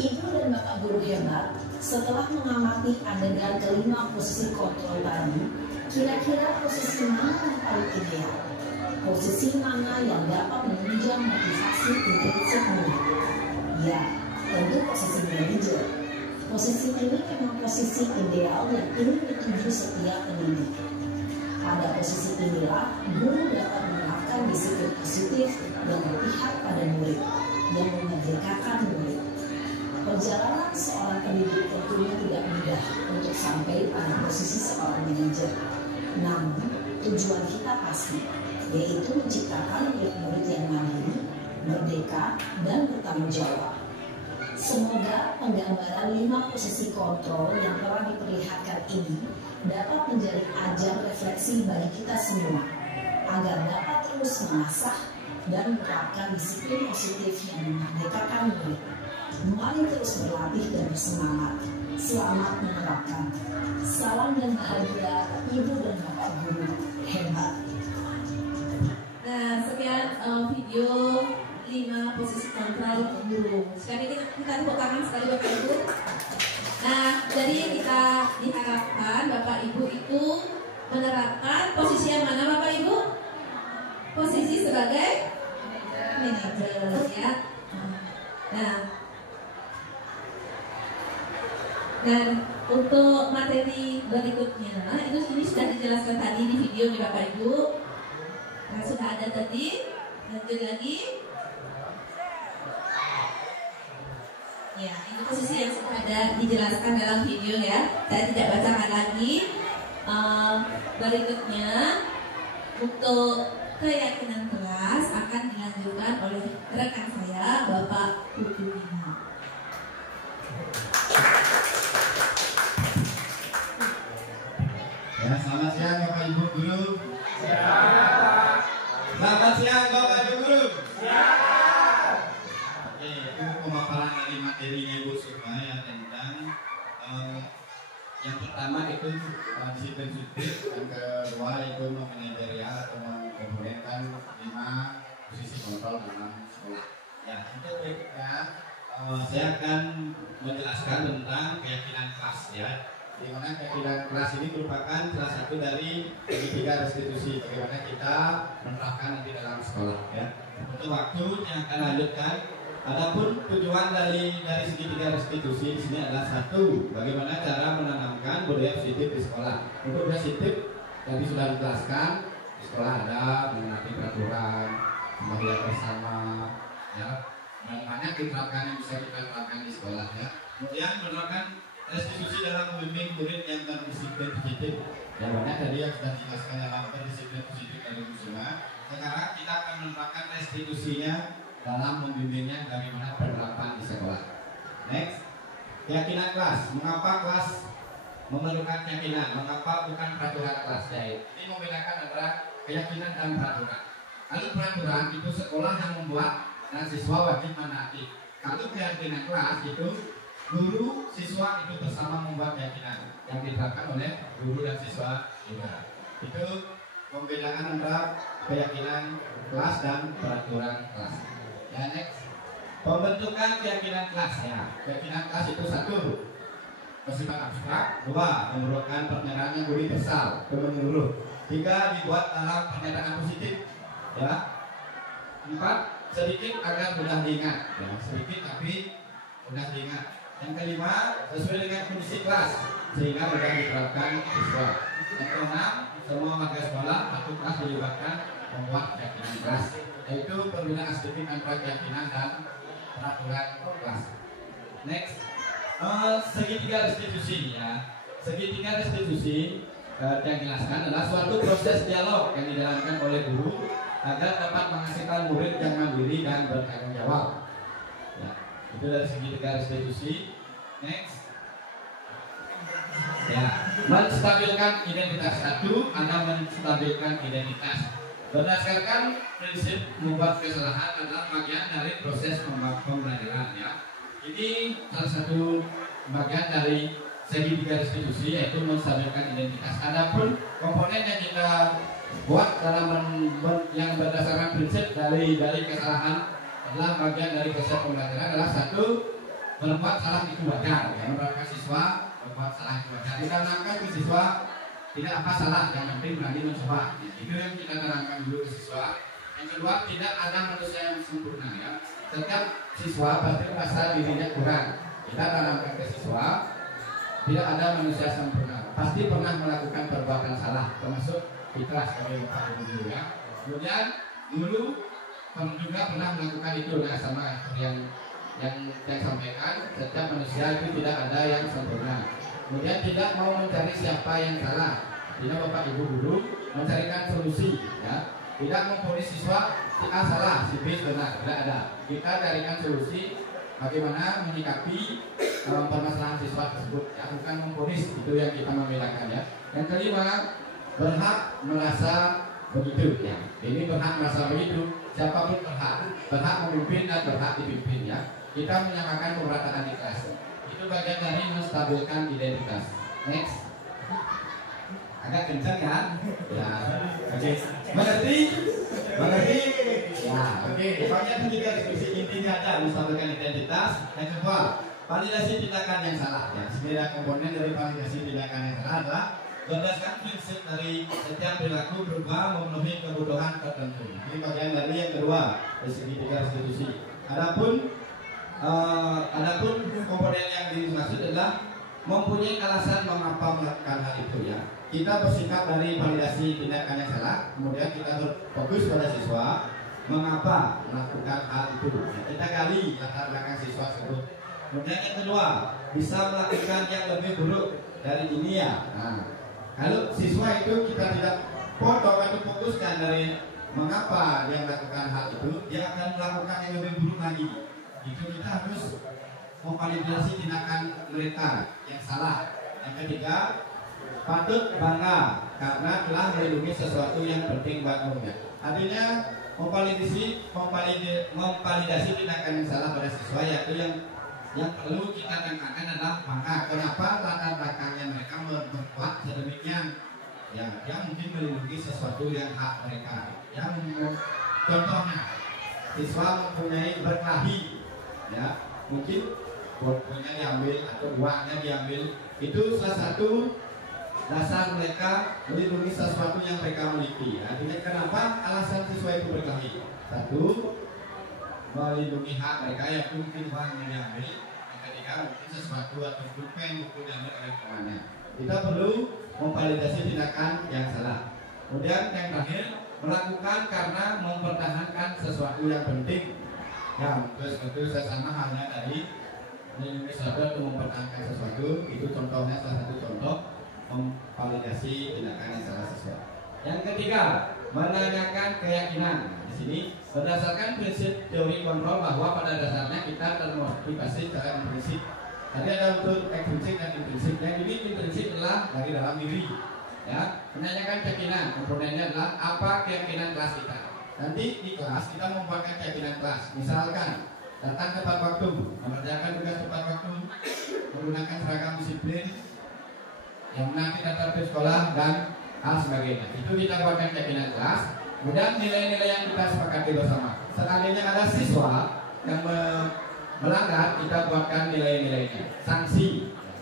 Ibu dan Bapak Guru hebat, setelah mengamati adegan kelima posisi kontrol tadi, kira-kira posisi mana yang paling ideal? Posisi mana yang dapat menunjang motivasi intrinsik murid? Ya, tentu posisi manajer. Posisi ini memang posisi ideal yang ingin dituju setiap pendidik. Pada posisi inilah, guru dapat menerapkan disiplin positif yang berpihak pada murid, yang memerdekakan murid. Perjalanan seorang pendidik tentunya tidak mudah untuk sampai pada posisi seorang manajer. Namun, tujuan kita pasti, yaitu menciptakan murid-murid yang mandiri, merdeka, dan bertanggung jawab. Semoga penggambaran 5 posisi kontrol yang telah diperlihatkan ini dapat menjadi ajang refleksi bagi kita semua, agar dapat terus mengasah dan menerapkan disiplin positif yang memerdekakan murid. Mari terus berlatih dan bersemangat. Selamat menerapkan. Salam dan bahagia Ibu dan Bapak Guru hebat. Nah, sekian video 5 posisi kontrol guru. Sekarang ini kita tepuk tangan sekali Bapak Ibu. Nah, jadi kita diharapkan Bapak Ibu itu menerapkan posisi yang mana Bapak Ibu? Posisi sebagai manajer ya. Nah, dan untuk materi berikutnya itu ini sudah dijelaskan tadi di video nih Bapak Ibu. Nah, sudah ada tadi. Lanjut lagi. Ya, ini posisi yang sudah ada dijelaskan dalam video ya. Saya tidak bacakan lagi. Berikutnya untuk keyakinan kelas akan dilanjutkan oleh rekan saya Bapak Putu Nina. Ya, selamat siang Bapak Ibu Guru. Siap. Selamat siang Bapak Ibu Guru. Siap. Oke, itu pemaparan dari materinya Ibu Sukma ya tentang yang pertama itu disiplin subjek, yang kedua itu memanajerial atau mengkomponenkan 5 posisi kontrol dalam sekolah. Ya, untuk berikutnya saya akan menjelaskan tentang keyakinan kelas ya. Di mana keyakinan kelas ini merupakan salah satu dari segitiga restitusi bagaimana kita menerapkan nanti dalam sekolah ya. Untuk waktu yang akan lanjutkan. Adapun tujuan dari segitiga restitusi di sini adalah satu, bagaimana cara menanamkan budaya positif di sekolah. Untuk budaya positif tadi sudah dijelaskan, di sekolah ada menaati peraturan, membahagia bersama, ya, banyak diterapkan yang bisa kita terapkan di sekolah ya. Kemudian menerapkan restitusi dalam membimbing murid yang berdisiplin positif. Yang banyak tadi yang sudah dijelaskan dalam berdisiplin positif dari Musima. Sekarang kita akan menerapkan restitusinya dalam membimbingnya bagaimana penerapan di sekolah. Next, keyakinan kelas. Mengapa kelas memerlukan keyakinan? Mengapa bukan peraturan kelas? Ini membedakan antara keyakinan dan peraturan. Kalau peraturan itu sekolah yang membuat dan siswa wajib menaati. Kalau keyakinan kelas itu guru siswa itu bersama membuat keyakinan yang diterapkan oleh guru dan siswa juga. Itu membedakan antara keyakinan kelas dan peraturan kelas. Ya, next. Pembentukan keyakinan kelas ya. Keyakinan kelas itu satu, bersifat abstrak. Dua, memerlukan pernyataan yang universal, menyeluruh. Tiga, dibuat dalam pernyataan positif. Ya. Empat, sedikit agar mudah diingat. Ya, sedikit tapi mudah diingat. Yang kelima, sesuai dengan kondisi kelas sehingga mudah diterapkan siswa. Yang keenam, semua warga sekolah atau kelas dilibatkan membuat keyakinan kelas. Yaitu perbedaan sedikit antara keyakinan dan peraturan kelas. Next, segitiga restitusi ya. Segitiga restitusi yang dijelaskan adalah suatu proses dialog yang dijalankan oleh guru agar dapat menghasilkan murid yang mandiri dan bertanggung jawab. Ya, itu dari segitiga restitusi. Next, ya, menstabilkan identitas. Satu, Anda menstabilkan identitas. Berdasarkan prinsip membuat kesalahan adalah bagian dari proses pembelajaran ya. Ini salah satu bagian dari segitiga restitusi yaitu menstabilkan identitas. Adapun komponen yang kita buat dalam yang berdasarkan prinsip dari kesalahan adalah bagian dari proses pembelajaran adalah satu, berbuat salah itu wajar. Ya, beberapa siswa berbuat salah itu wajar. Ditanamkan ke siswa tidak apa salah, yang penting berani mencoba. Itu yang kita tanamkan dulu ke siswa. Yang kedua, tidak ada manusia yang sempurna ya. Setiap siswa pasti merasa dirinya kurang. Kita tanamkan ke siswa, tidak ada manusia sempurna. Pasti pernah melakukan perbuatan salah, termasuk kita sebagai bapak ibu guru ya. Kemudian dulu juga pernah melakukan itu ya, sama yang sampaikan. Setiap manusia itu tidak ada yang sempurna. Kemudian tidak mau mencari siapa yang salah. Tidak bapak ibu guru mencarikan solusi ya. Tidak memponis siswa si A salah, si B benar, tidak ada. Kita carikan solusi bagaimana menyikapi permasalahan siswa tersebut ya, bukan memponis. Itu yang kita membedakan ya. Yang kelima, berhak merasa begitu ya. Ini berhak merasa begitu. Siapapun berhak memimpin dan berhak dipimpin ya. Kita menyamakan pemerataan di kelas. Itu bagian dari menstabilkan identitas. Next, agak kencang ya. Ya, oke. Mengerti? Ya, oke. Pokoknya tiga diskusi intinya ada menstabilkan identitas. Yang kedua, validasi tindakan yang salah. Ya, 9 komponen dari validasi tindakan yang salah adalah berdasarkan prinsip dari setiap perilaku berubah memenuhi kebutuhan tertentu. Ini bagian dari yang kedua dari segitiga restitusi. Adapun komponen yang dimaksud adalah mempunyai alasan mengapa melakukan hal itu ya. Kita bersikap dari validasi tindakan yang salah, kemudian kita berfokus pada siswa mengapa melakukan hal itu. Ya, kita gali latar belakang siswa tersebut. Kemudian yang kedua, bisa melakukan yang lebih buruk dari ini ya. Nah, kalau siswa itu kita tidak potong atau fokuskan dari mengapa dia melakukan hal itu, dia akan melakukan yang lebih buruk lagi. Itu kita harus memvalidasi tindakan mereka yang salah. Yang ketiga, patut bangga karena telah melindungi sesuatu yang penting buat umumnya. Artinya memvalidasi tindakan yang salah pada siswa, yaitu yang perlu kita tekankan adalah bangga. Kenapa? Latar belakangnya mereka berbuat sedemikian, ya, yang mungkin melindungi sesuatu yang hak mereka. Yang contohnya siswa mempunyai berkelahi, ya, mungkin bukunya diambil atau uangnya diambil, itu salah satu dasar mereka melindungi sesuatu yang mereka miliki. Artinya kenapa alasan siswa itu berkelahi? Satu, melindungi hak mereka, yang mungkin uangnya diambil. Yang ketiga, mungkin sesuatu atau pulpen buku diambil oleh temannya. Kita perlu memvalidasi tindakan yang salah. Kemudian yang terakhir, melakukan karena mempertahankan sesuatu yang penting. Ya, terus sesama halnya tadi melindungi sesuatu atau mempertahankan sesuatu, itu contohnya, salah satu contoh memvalidasi tindakan yang salah siswa. Yang ketiga, menanyakan keyakinan. Di sini berdasarkan prinsip teori kontrol bahwa pada dasarnya kita termotivasi secara intrinsik. Tadi ada unsur ekstrinsik dan intrinsik. Yang ini intrinsik adalah dari dalam diri. Ya, menanyakan keyakinan. Komponennya adalah apa keyakinan kelas kita. Nanti di kelas kita membuatkan keyakinan kelas. Misalkan datang tepat waktu, mengerjakan tugas tepat waktu, menggunakan seragam disiplin, yang mana kita tertib sekolah dan hal sebagainya. Itu kita buatkan keyakinan kelas. Kemudian nilai-nilai yang kita sepakati bersama. Seandainya ada siswa yang melanggar, kita buatkan nilai-nilainya.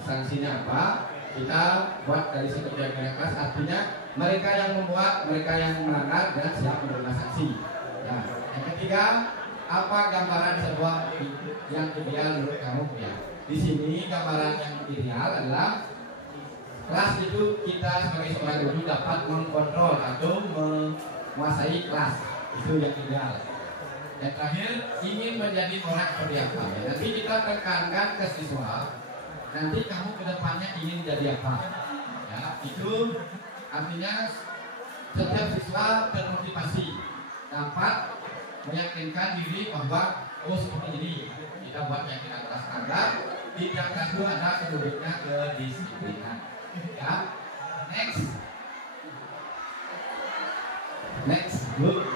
Sanksinya apa? Kita buat dari situ keyakinan kelas. Artinya mereka yang membuat, mereka yang melanggar dan siap menerima sanksi. Nah, yang ketiga, apa gambaran sebuah yang ideal menurut kamu ya? Di sini gambaran yang ideal adalah kelas itu kita sebagai seorang guru dapat mengkontrol atau menguasai kelas, itu yang ideal. Yang terakhir, ingin menjadi orang seperti apa? Ya, nanti kita tekankan ke siswa, nanti kamu kedepannya ingin jadi apa? Ya, itu artinya setiap siswa termotivasi, dapat meyakinkan diri bahwa seperti ini. Kita buat keyakinan kelas standar. Di yang kedua ada seluruhnya kedisiplinan. Ya, next group.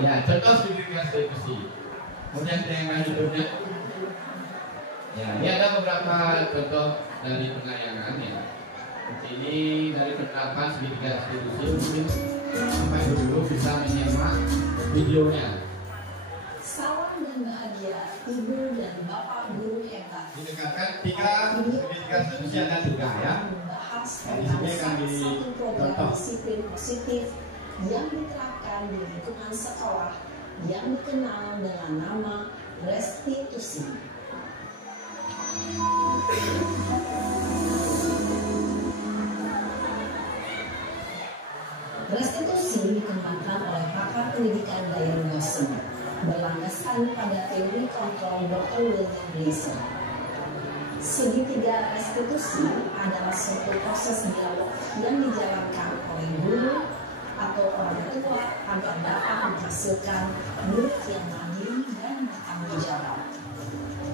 Ya, contoh studi kelas diskusi. Kemudian yang lain berikutnya. Ya, ini ada beberapa contoh dari penayangan ya. Ini dari penerapan segitiga diskusi, mungkin sampai dulu bisa menyimak videonya. Salam dan bahagia ibu dan bapak guru hebat. Didekatkan tiga institusi ada juga ya. Membahas tentang satu program disiplin positif yang diterapkan di lingkungan sekolah yang dikenal dengan nama restitusi. Restitusi dikembangkan oleh pakar pendidikan Diane Wilson, berlandaskan pada teori kontrol Dr. William Gleiser. Segitiga restitusi adalah suatu proses dialog yang dijalankan oleh guru atau orang tua agar dapat menghasilkan murid yang mandiri dan bertanggung jawab.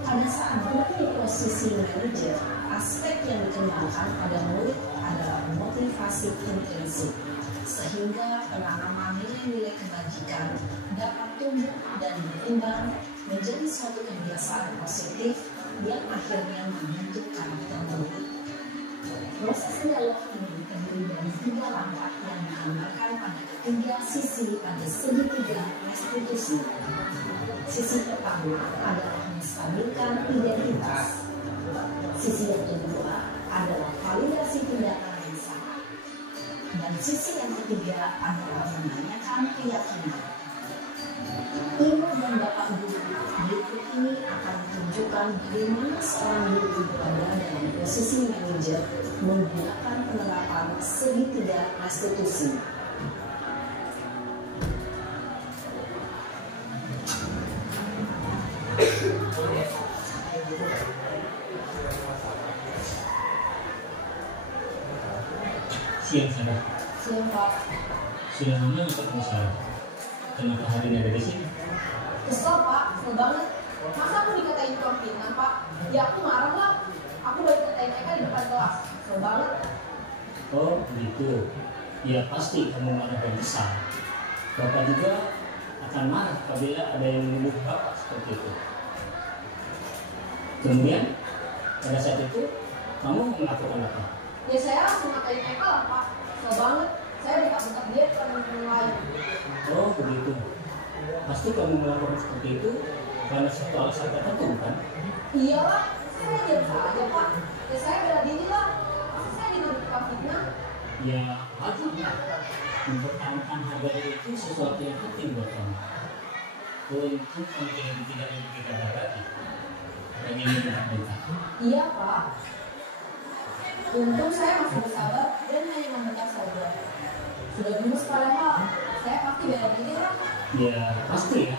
Pada saat guru di posisi manajer, aspek yang dikembangkan pada murid adalah motivasi intrinsik, sehingga penanaman nilai-nilai kebajikan dapat tumbuh dan berkembang menjadi suatu kebiasaan positif yang akhirnya membentuk karakter murid. Proses dialog ini terdiri dari 3 langkah yang menggambarkan pada ketiga sisi pada segitiga restitusi. Sisi pertama adalah menstabilkan identitas. Sisi yang kedua adalah validasi tindakan yang salah. Dan sisi yang ketiga adalah menanyakan keyakinan. Ibu dan bapak guru, berikut ini akan menunjukkan bagaimana seorang guru berada dalam posisi manajer menggunakan penerapan segitiga restitusi. Siang sana. Siang Pak. Sudah lama nggak ketemu saya. Kenapa hari ini ada di sini? Kesel Pak, kesel banget. Masa aku dikatain tukang fitnah Pak? Ya aku marah lah. Aku baru TK di depan kelas. Seru banget. Oh begitu. Ya pasti kamu marah dan besar. Bapak juga akan marah apabila ada yang menuduh bapak seperti itu. Kemudian pada saat itu kamu melakukan apa? Ya saya langsung ngatain TK lah Pak. Seru banget. Saya bentak-bentak dia ke teman-teman lain. Oh begitu. Pasti kamu melakukan seperti itu karena satu alasan tertentu kan? Iya lah. Saya diam saja Pak. Ya saya bela diri lah. Masa saya dituduh tukang fitnah? Ya wajar lah. Mempertahankan harga diri itu sesuatu yang penting buat kamu. Untuk kamu tidak lebih gagal lagi. Hanya bentak-bentak. Iya Pak. Untung saya masih bersabar dan hanya membentak saja. Sudah gemes padahal. Saya pasti bela diri lah. Ya pasti ya.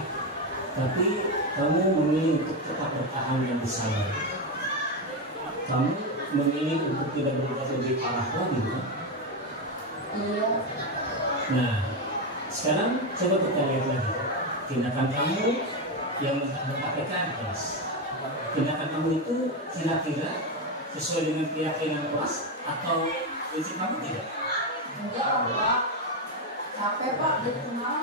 Tapi kamu memilih untuk tetap bertahan dan bersabar. Kamu memilih untuk tidak berbuat lebih parah lagi kan? Iya. Nah, sekarang coba kita lihat lagi tindakan kamu yang mentak PK di kelas. Tindakan kamu itu kira-kira sesuai dengan keyakinan kelas atau prinsip kamu tidak? Enggak lah Pak. Capek Pak jadi kenal.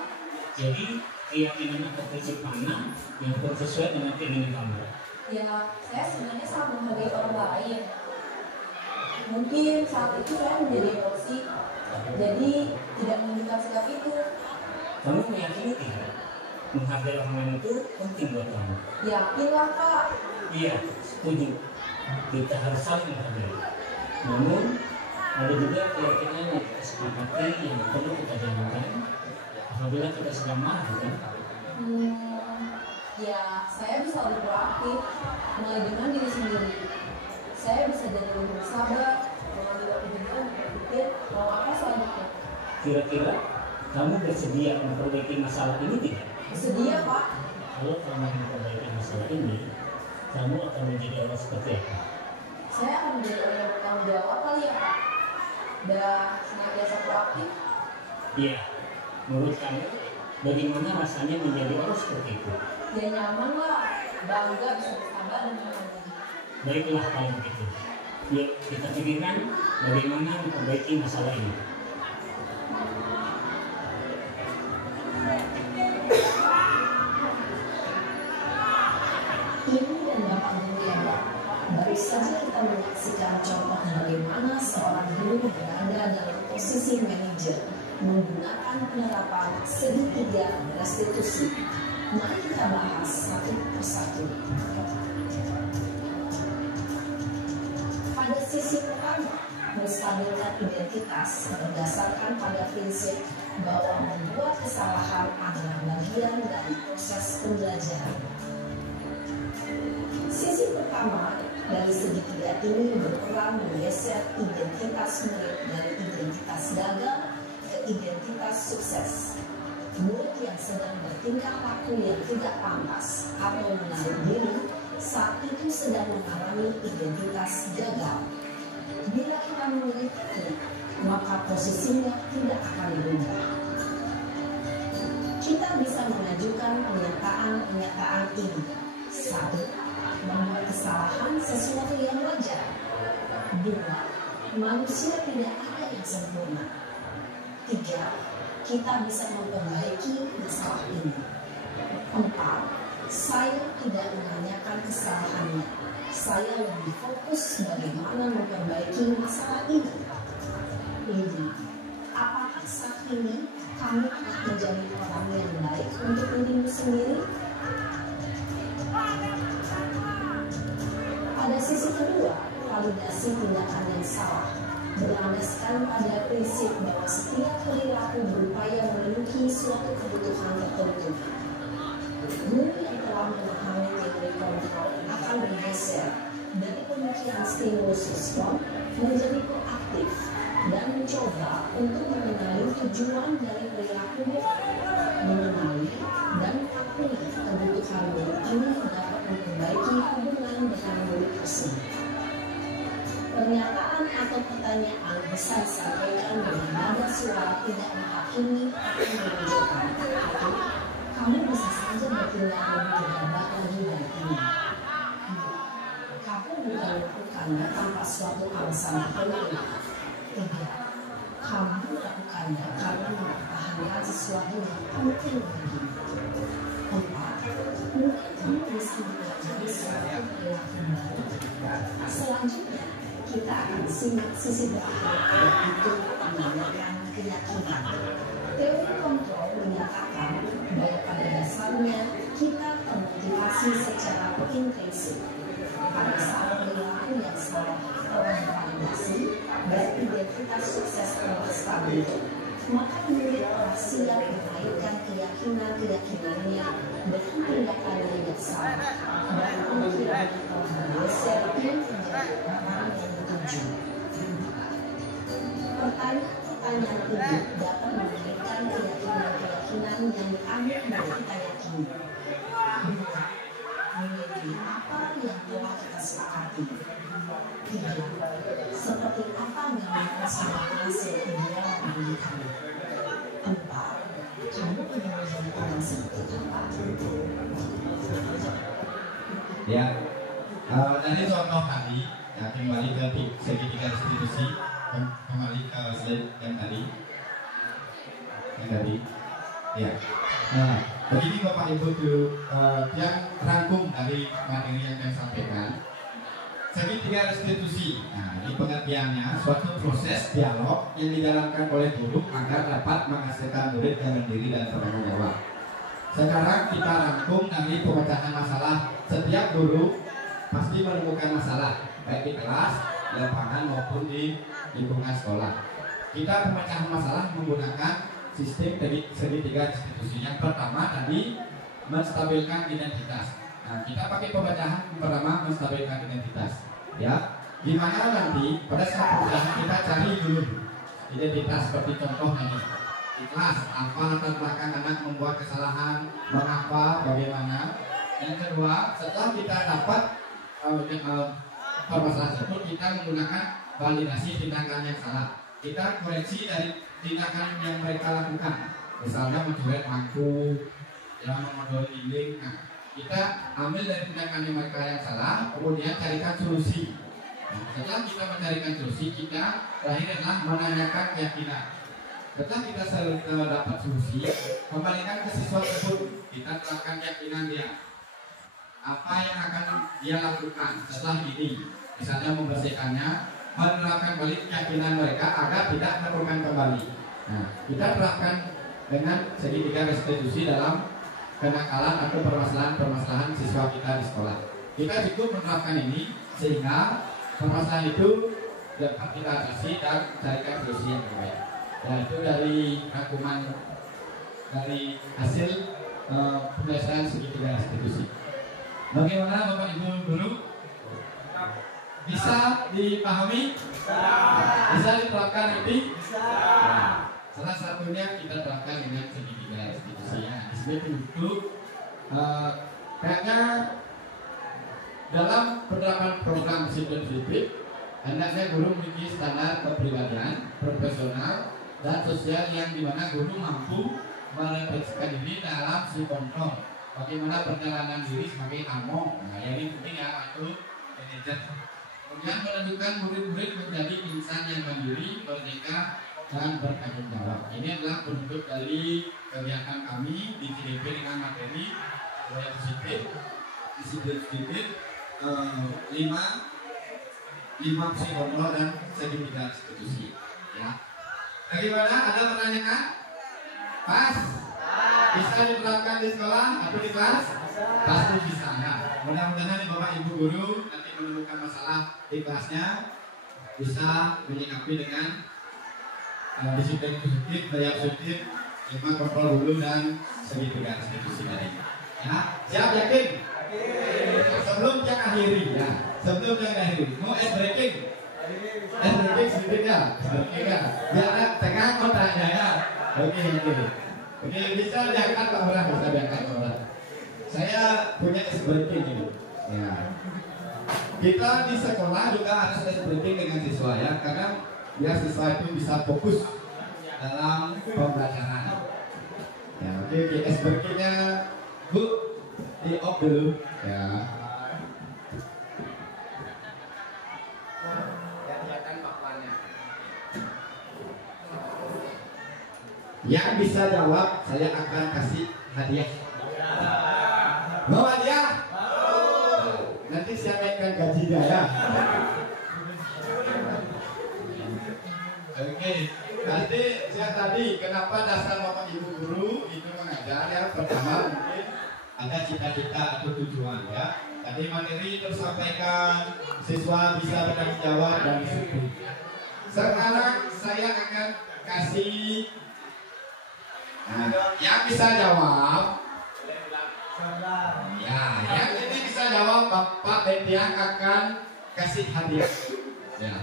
Jadi keyakinan atau prinsip mana yang sesuai dengan keinginan kamu? Ya, saya sebenarnya sangat menghargai orang lain. Mungkin saat itu saya menjadi emosi, jadi tidak menunjukkan sikap itu. Kamu meyakini tidak? Menghargai orang lain itu penting buat kamu. Yakinlah Pak. Iya, setuju. Kita harus saling menghargai. Namun ada juga keyakinan yang kita sepakati yang perlu kita jalankan apabila kita sedang marah, kan? Ya, saya bisa lebih proaktif, mulai dengan diri sendiri. Saya bisa jadi lebih sabar, mengambil waktu juga berpikir mau apa selanjutnya. Kira-kira kamu bersedia memperbaiki masalah ini tidak? Bersedia Pak. Kalau kamu memperbaiki masalah ini, kamu akan menjadi orang seperti apa? Saya akan menjadi orang yang bertanggung jawab kali ya Pak. Dan senantiasa proaktif. Iya, menurut kamu bagaimana rasanya menjadi orang seperti itu? Ya nyaman lah, bangga bisa bersabar dan menanggung. Baiklah kalau begitu. Yuk kita pikirkan bagaimana memperbaiki masalah ini. Ibu dan Bapak Guru yang baru saja kita menyaksikan contoh bagaimana seorang guru berada dalam posisi manajer menggunakan penerapan segitiga restitusi. Mari kita bahas satu persatu. Pada sisi pertama, menstabilkan identitas berdasarkan pada prinsip bahwa membuat kesalahan adalah bagian dari proses pembelajaran. Sisi pertama dari segitiga ini berperan menggeser identitas murid dari identitas gagal ke identitas sukses. Murid yang sedang bertingkah laku yang tidak pantas atau menarik diri saat itu sedang mengalami identitas gagal. Bila kita mengikuti, maka posisinya tidak akan berubah. Kita bisa mengajukan pernyataan ini. 1. Membuat kesalahan sesuatu yang wajar. 2. Manusia tidak ada yang sempurna. 3. Kita bisa memperbaiki masalah ini. 4. Saya tidak menanyakan kesalahannya. Saya lebih fokus bagaimana memperbaiki masalah ini. 5. Apakah saat ini kamu akan menjadi orang yang baik untuk dirimu sendiri? Pada sisi kedua, validasi tindakan yang salah berlandaskan pada prinsip bahwa setiap perilaku berupaya memenuhi suatu kebutuhan tertentu. Guru yang telah memahami teori kontrol akan bergeser dari pemikiran stimulus respon menjadi proaktif dan mencoba untuk mengenali tujuan dari perilakunya, mengenali dan mengakui kebutuhan murid ini dapat memperbaiki hubungan dengan murid tersebut. Pernyataan atau pertanyaan bisa disampaikan dengan nada suara tidak menghakimi atau menunjukkan. Kamu bisa saja bertindak lebih gegabah lagi dari ini. Kamu bukan melakukan melakukannya tanpa suatu alasan tertentu. 3. Kamu melakukannya karena mempertahankan sesuatu yang penting bagimu. 4. Mungkin kamu bisa mempelajari suatu perilaku baru. Selanjutnya, kita akan simak sisi terakhir, yaitu menggunakan keyakinan. Teori kontrol menyatakan bahwa pada dasarnya kita termotivasi secara intrinsik. Pada saat perilaku yang salah telah divalidasi dan identitas sukses telah stabil, maka murid telah siap mengaitkan keyakinan-keyakinannya dengan tindakannya yang salah, dan pemikiran telah bergeser menjadi orang yang dituju. Pertanyaan-pertanyaan ini dapat mengaitkan keyakinan-keyakinan yang dianggap bahwa kita yakini. 2. Memiliki apa yang telah kita sepakati. 3. Seperti apa gambaran sebuah hasil ideal bagi kamu. 4. Kamu ingin menjadi orang seperti apa? Ya, tadi contoh tadi, ya, kembali ke segitiga restitusi, kembali ke slide yang tadi, ya. Nah, begini Bapak Ibu yang rangkum dari materi yang saya sampaikan. Segitiga restitusi. Nah, ini pengertiannya suatu proses dialog yang dijalankan oleh guru agar dapat menghasilkan murid yang mandiri dan bertanggung jawab. Sekarang kita rangkum dari pemecahan masalah. Setiap guru pasti menemukan masalah, baik di kelas, di lapangan maupun di lingkungan sekolah. Kita pemecahan masalah menggunakan sistem segitiga restitusi. Yang pertama tadi menstabilkan identitas. Nah, kita pakai pemecahan pertama menstabilkan identitas. Ya, gimana nanti pada saat pemecahan kita cari dulu identitas seperti contoh ini. Di kelas, apa latar belakang anak membuat kesalahan, mengapa, bagaimana. Yang kedua, setelah kita dapat permasalahan tersebut, kita menggunakan validasi tindakan yang salah. Kita koreksi dari tindakan yang mereka lakukan, misalnya mencoret mangkuk, yang memodori link. Nah, kita ambil dari tindakan yang mereka yang salah, kemudian carikan solusi. Nah, setelah kita mencarikan solusi, kita terakhir adalah menanyakan keyakinan. Setelah kita dapat solusi, kembalikan ke siswa tersebut, kita terapkan keyakinan dia. Apa yang akan dia lakukan setelah ini, misalnya membersihkannya, menerapkan balik keyakinan mereka agar tidak melakukan kembali. Nah, kita terapkan dengan segitiga restitusi dalam kenakalan atau permasalahan siswa kita di sekolah. Kita cukup menerapkan ini sehingga permasalahan itu dapat kita atasi dan carikan solusi yang terbaik. Nah, itu dari rangkuman dari hasil pembelajaran segitiga restitusi. Bagaimana Bapak Ibu guru? Bisa dipahami? Bisa diterapkan nanti? Nah, salah satunya kita terapkan dengan segitiga restitusi. Ya, di sini penduduk kayaknya dalam penerapan program disiplin hendaknya guru memiliki standar kepribadian, profesional, dan sosial yang dimana guru mampu merefleksikan diri dalam si kontrol. Bagaimana perjalanan diri sebagai among. Nah, yang ini penting ya, itu manajer. Kemudian menentukan murid-murid menjadi insan yang mandiri, merdeka, dan bertanggung jawab. Ini adalah bentuk dari kegiatan kami di CDP dengan materi budaya positif, disiplin, 5 psikolog dan segitiga restitusi. Ya. Bagaimana? Ada pertanyaan? Pas? Bisa diterapkan di sekolah atau di kelas? Pasti bisa. Nah, mudah-mudahan Bapak Ibu guru nanti menemukan masalah di kelasnya bisa menyikapi dengan disiplin positif, daya positif, 5 kontrol dulu dan segitiga restitusi tadi. Ya, siap yakin? Sebelum yang akhiri ya, sebelum yang akhiri, mau ice breaking? Ice breaking sedikit ya, biar tengah kotaknya ya. Oke, bisa diangkat ke orang, bisa diangkat ke orang. Saya punya ice breaking ini. Ya. Kita di sekolah juga harus ice breaking dengan siswa ya, karena biar siswa itu bisa fokus dalam pembelajaran. Ya, oke, ice breakingnya Bu di off dulu ya. Yang bisa jawab saya akan kasih hadiah. Mau hadiah? Nanti saya naikkan gajinya ya. Oke, nanti saya tadi kenapa dasar Bapak Ibu guru itu mengajar ya, pertama mungkin ada cita-cita atau tujuan ya. Tadi materi tersampaikan, siswa bisa bertanggung jawab dan disiplin. Sekarang saya akan kasih yang bisa jawab. Ya, yang ini bisa jawab Bapak dan Tiang akan kasih hadiah. Ya.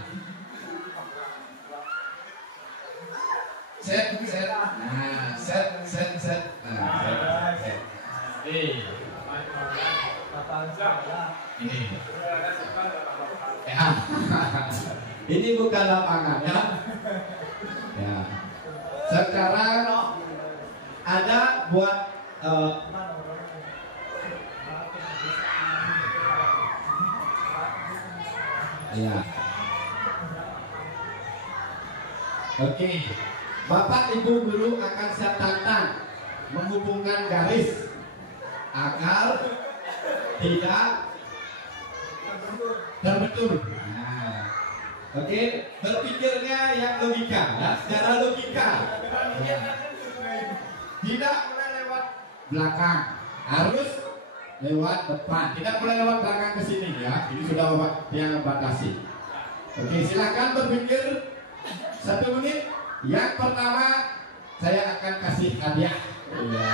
Set. Nah, set. Nah, set. Ini. Ya. Ini bukan lapangan ya. Ya. Sekarang ada buat ya. Oke. Bapak Ibu guru akan saya tantang menghubungkan garis agar tidak terbentur. Nah, oke, berpikirnya yang logika, ya, secara logika. Ya. Tidak boleh lewat belakang, harus lewat depan. Tidak boleh lewat belakang ke sini ya. Ini sudah Bapak yang batasi. Oke, silakan berpikir 1 menit. Yang pertama saya akan kasih hadiah. Ya.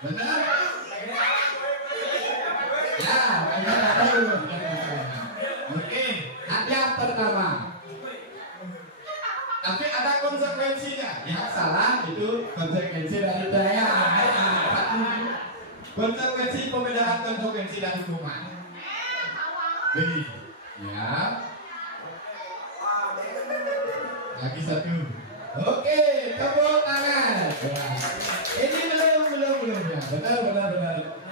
Benar? Ya, oke, hadiah pertama. Tapi ada konsekuensinya. Yang salah itu konsekuensi dari saya. Konsekuensi pembedaan konsekuensi dan hukuman. Begini, ya. Lagi 1. Oke, tepuk tangan. Ya. Ini belum ya. Benar.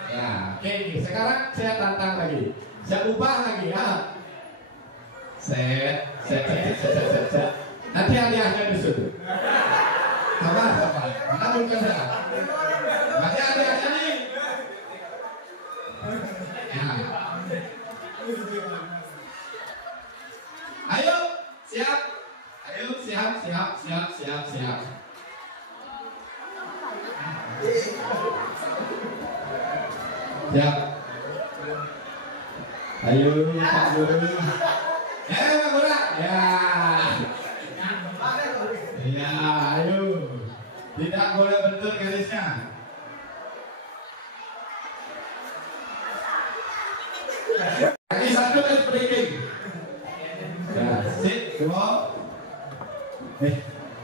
Ya, oke. Sekarang saya tantang lagi. Saya ubah lagi ya. Set. Nanti hadiahnya di situ. Sabar. Mana bukan saya. Nanti hadiahnya nih. Ya. Ayo, siap. Siap. Ayo, Pak Guru. Pak Guru. Ya. Ya, ayo. Tidak boleh bentur garisnya. Lagi 1 dan breaking. Ya, sit, 2.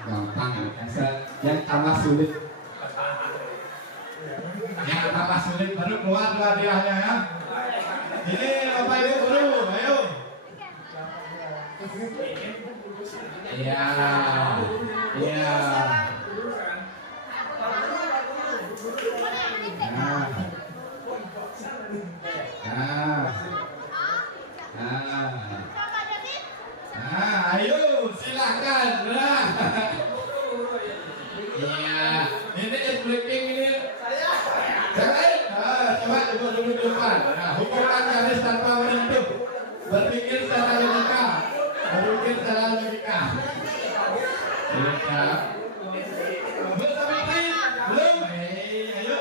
Gampang. Yang tambah sulit. Baru keluar hadiahnya ya. Ini Bapak Ibu guru, ayo. Iya. Ayo silakan. Iya. Ini breaking ini. Coba dulu depan. Nah, hukuman garis tanpa menyentuh. Berpikir secara logika. Bersama belum?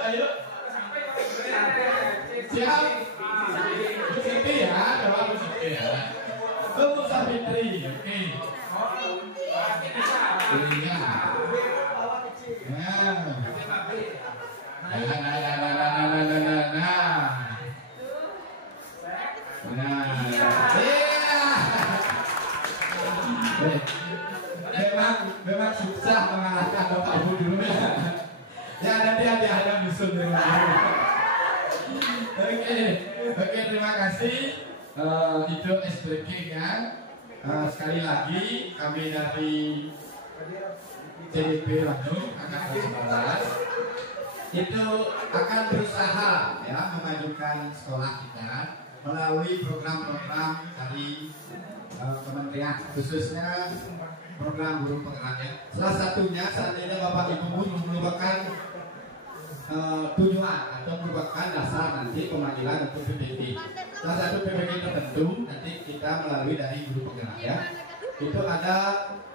Ayo. Siap. Bu Siti ya, coba Bu Siti ya. Bu Sabitri, oke. Iya. Memang susah mengalahkan Bapak Ibu dulu ya. Nanti ada musuh Oke, terima kasih. Itu SBK ya. sekali lagi kami dari CDP Bandung Angkatan 11 itu akan berusaha ya memajukan sekolah kita melalui program-program dari kementerian, khususnya program guru penggerak ya. Salah satunya saat ini Bapak Ibu merupakan tujuan atau merupakan dasar nanti pemanggilan untuk PPG. Salah satu PPG tertentu nanti kita melalui dari guru penggerak ya. Itu ada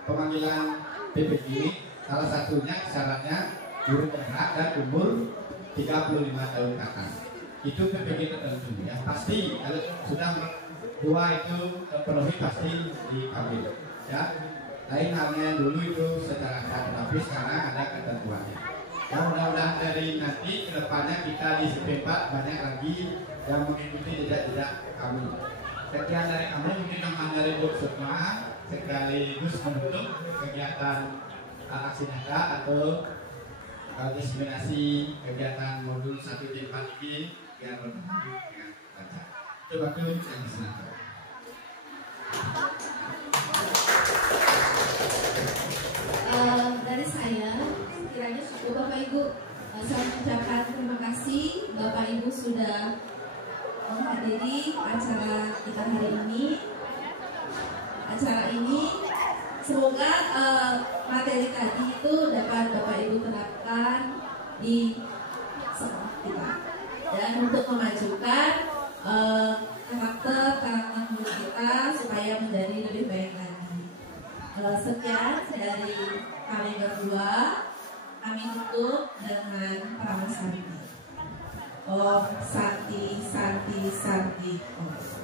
pemanggilan PPG, salah satunya syaratnya guru penggerak dan umur 35 tahun ke atas. Itu PPG tertentu ya. Pasti kalau sudah dua itu terpenuhi pasti dipanggil ya. Lain halnya dulu itu secara sah, tapi sekarang ada ketentuannya. Ya mudah-mudahan dari nanti kedepannya kita di SP4 banyak lagi yang mengikuti jejak-jejak kami. Sekian dari kami, mungkin tambahan dari Bu Sukma sekaligus menutup kegiatan aksi nyata atau diseminasi kegiatan modul 1 J4 ini yang bertemu dengan lancar. Coba dulu yang disenangkan. Dari saya kiranya cukup Bapak Ibu. Saya mengucapkan terima kasih Bapak Ibu sudah menghadiri acara kita hari ini. Acara ini semoga materi tadi itu dapat Bapak Ibu terapkan di sekolah kita dan untuk memajukan karakter guru kita supaya menjadi lebih baik lagi. Sekian dari kami berdua. Kami tutup dengan Prama Santi. Om Santi Santi Santi Om.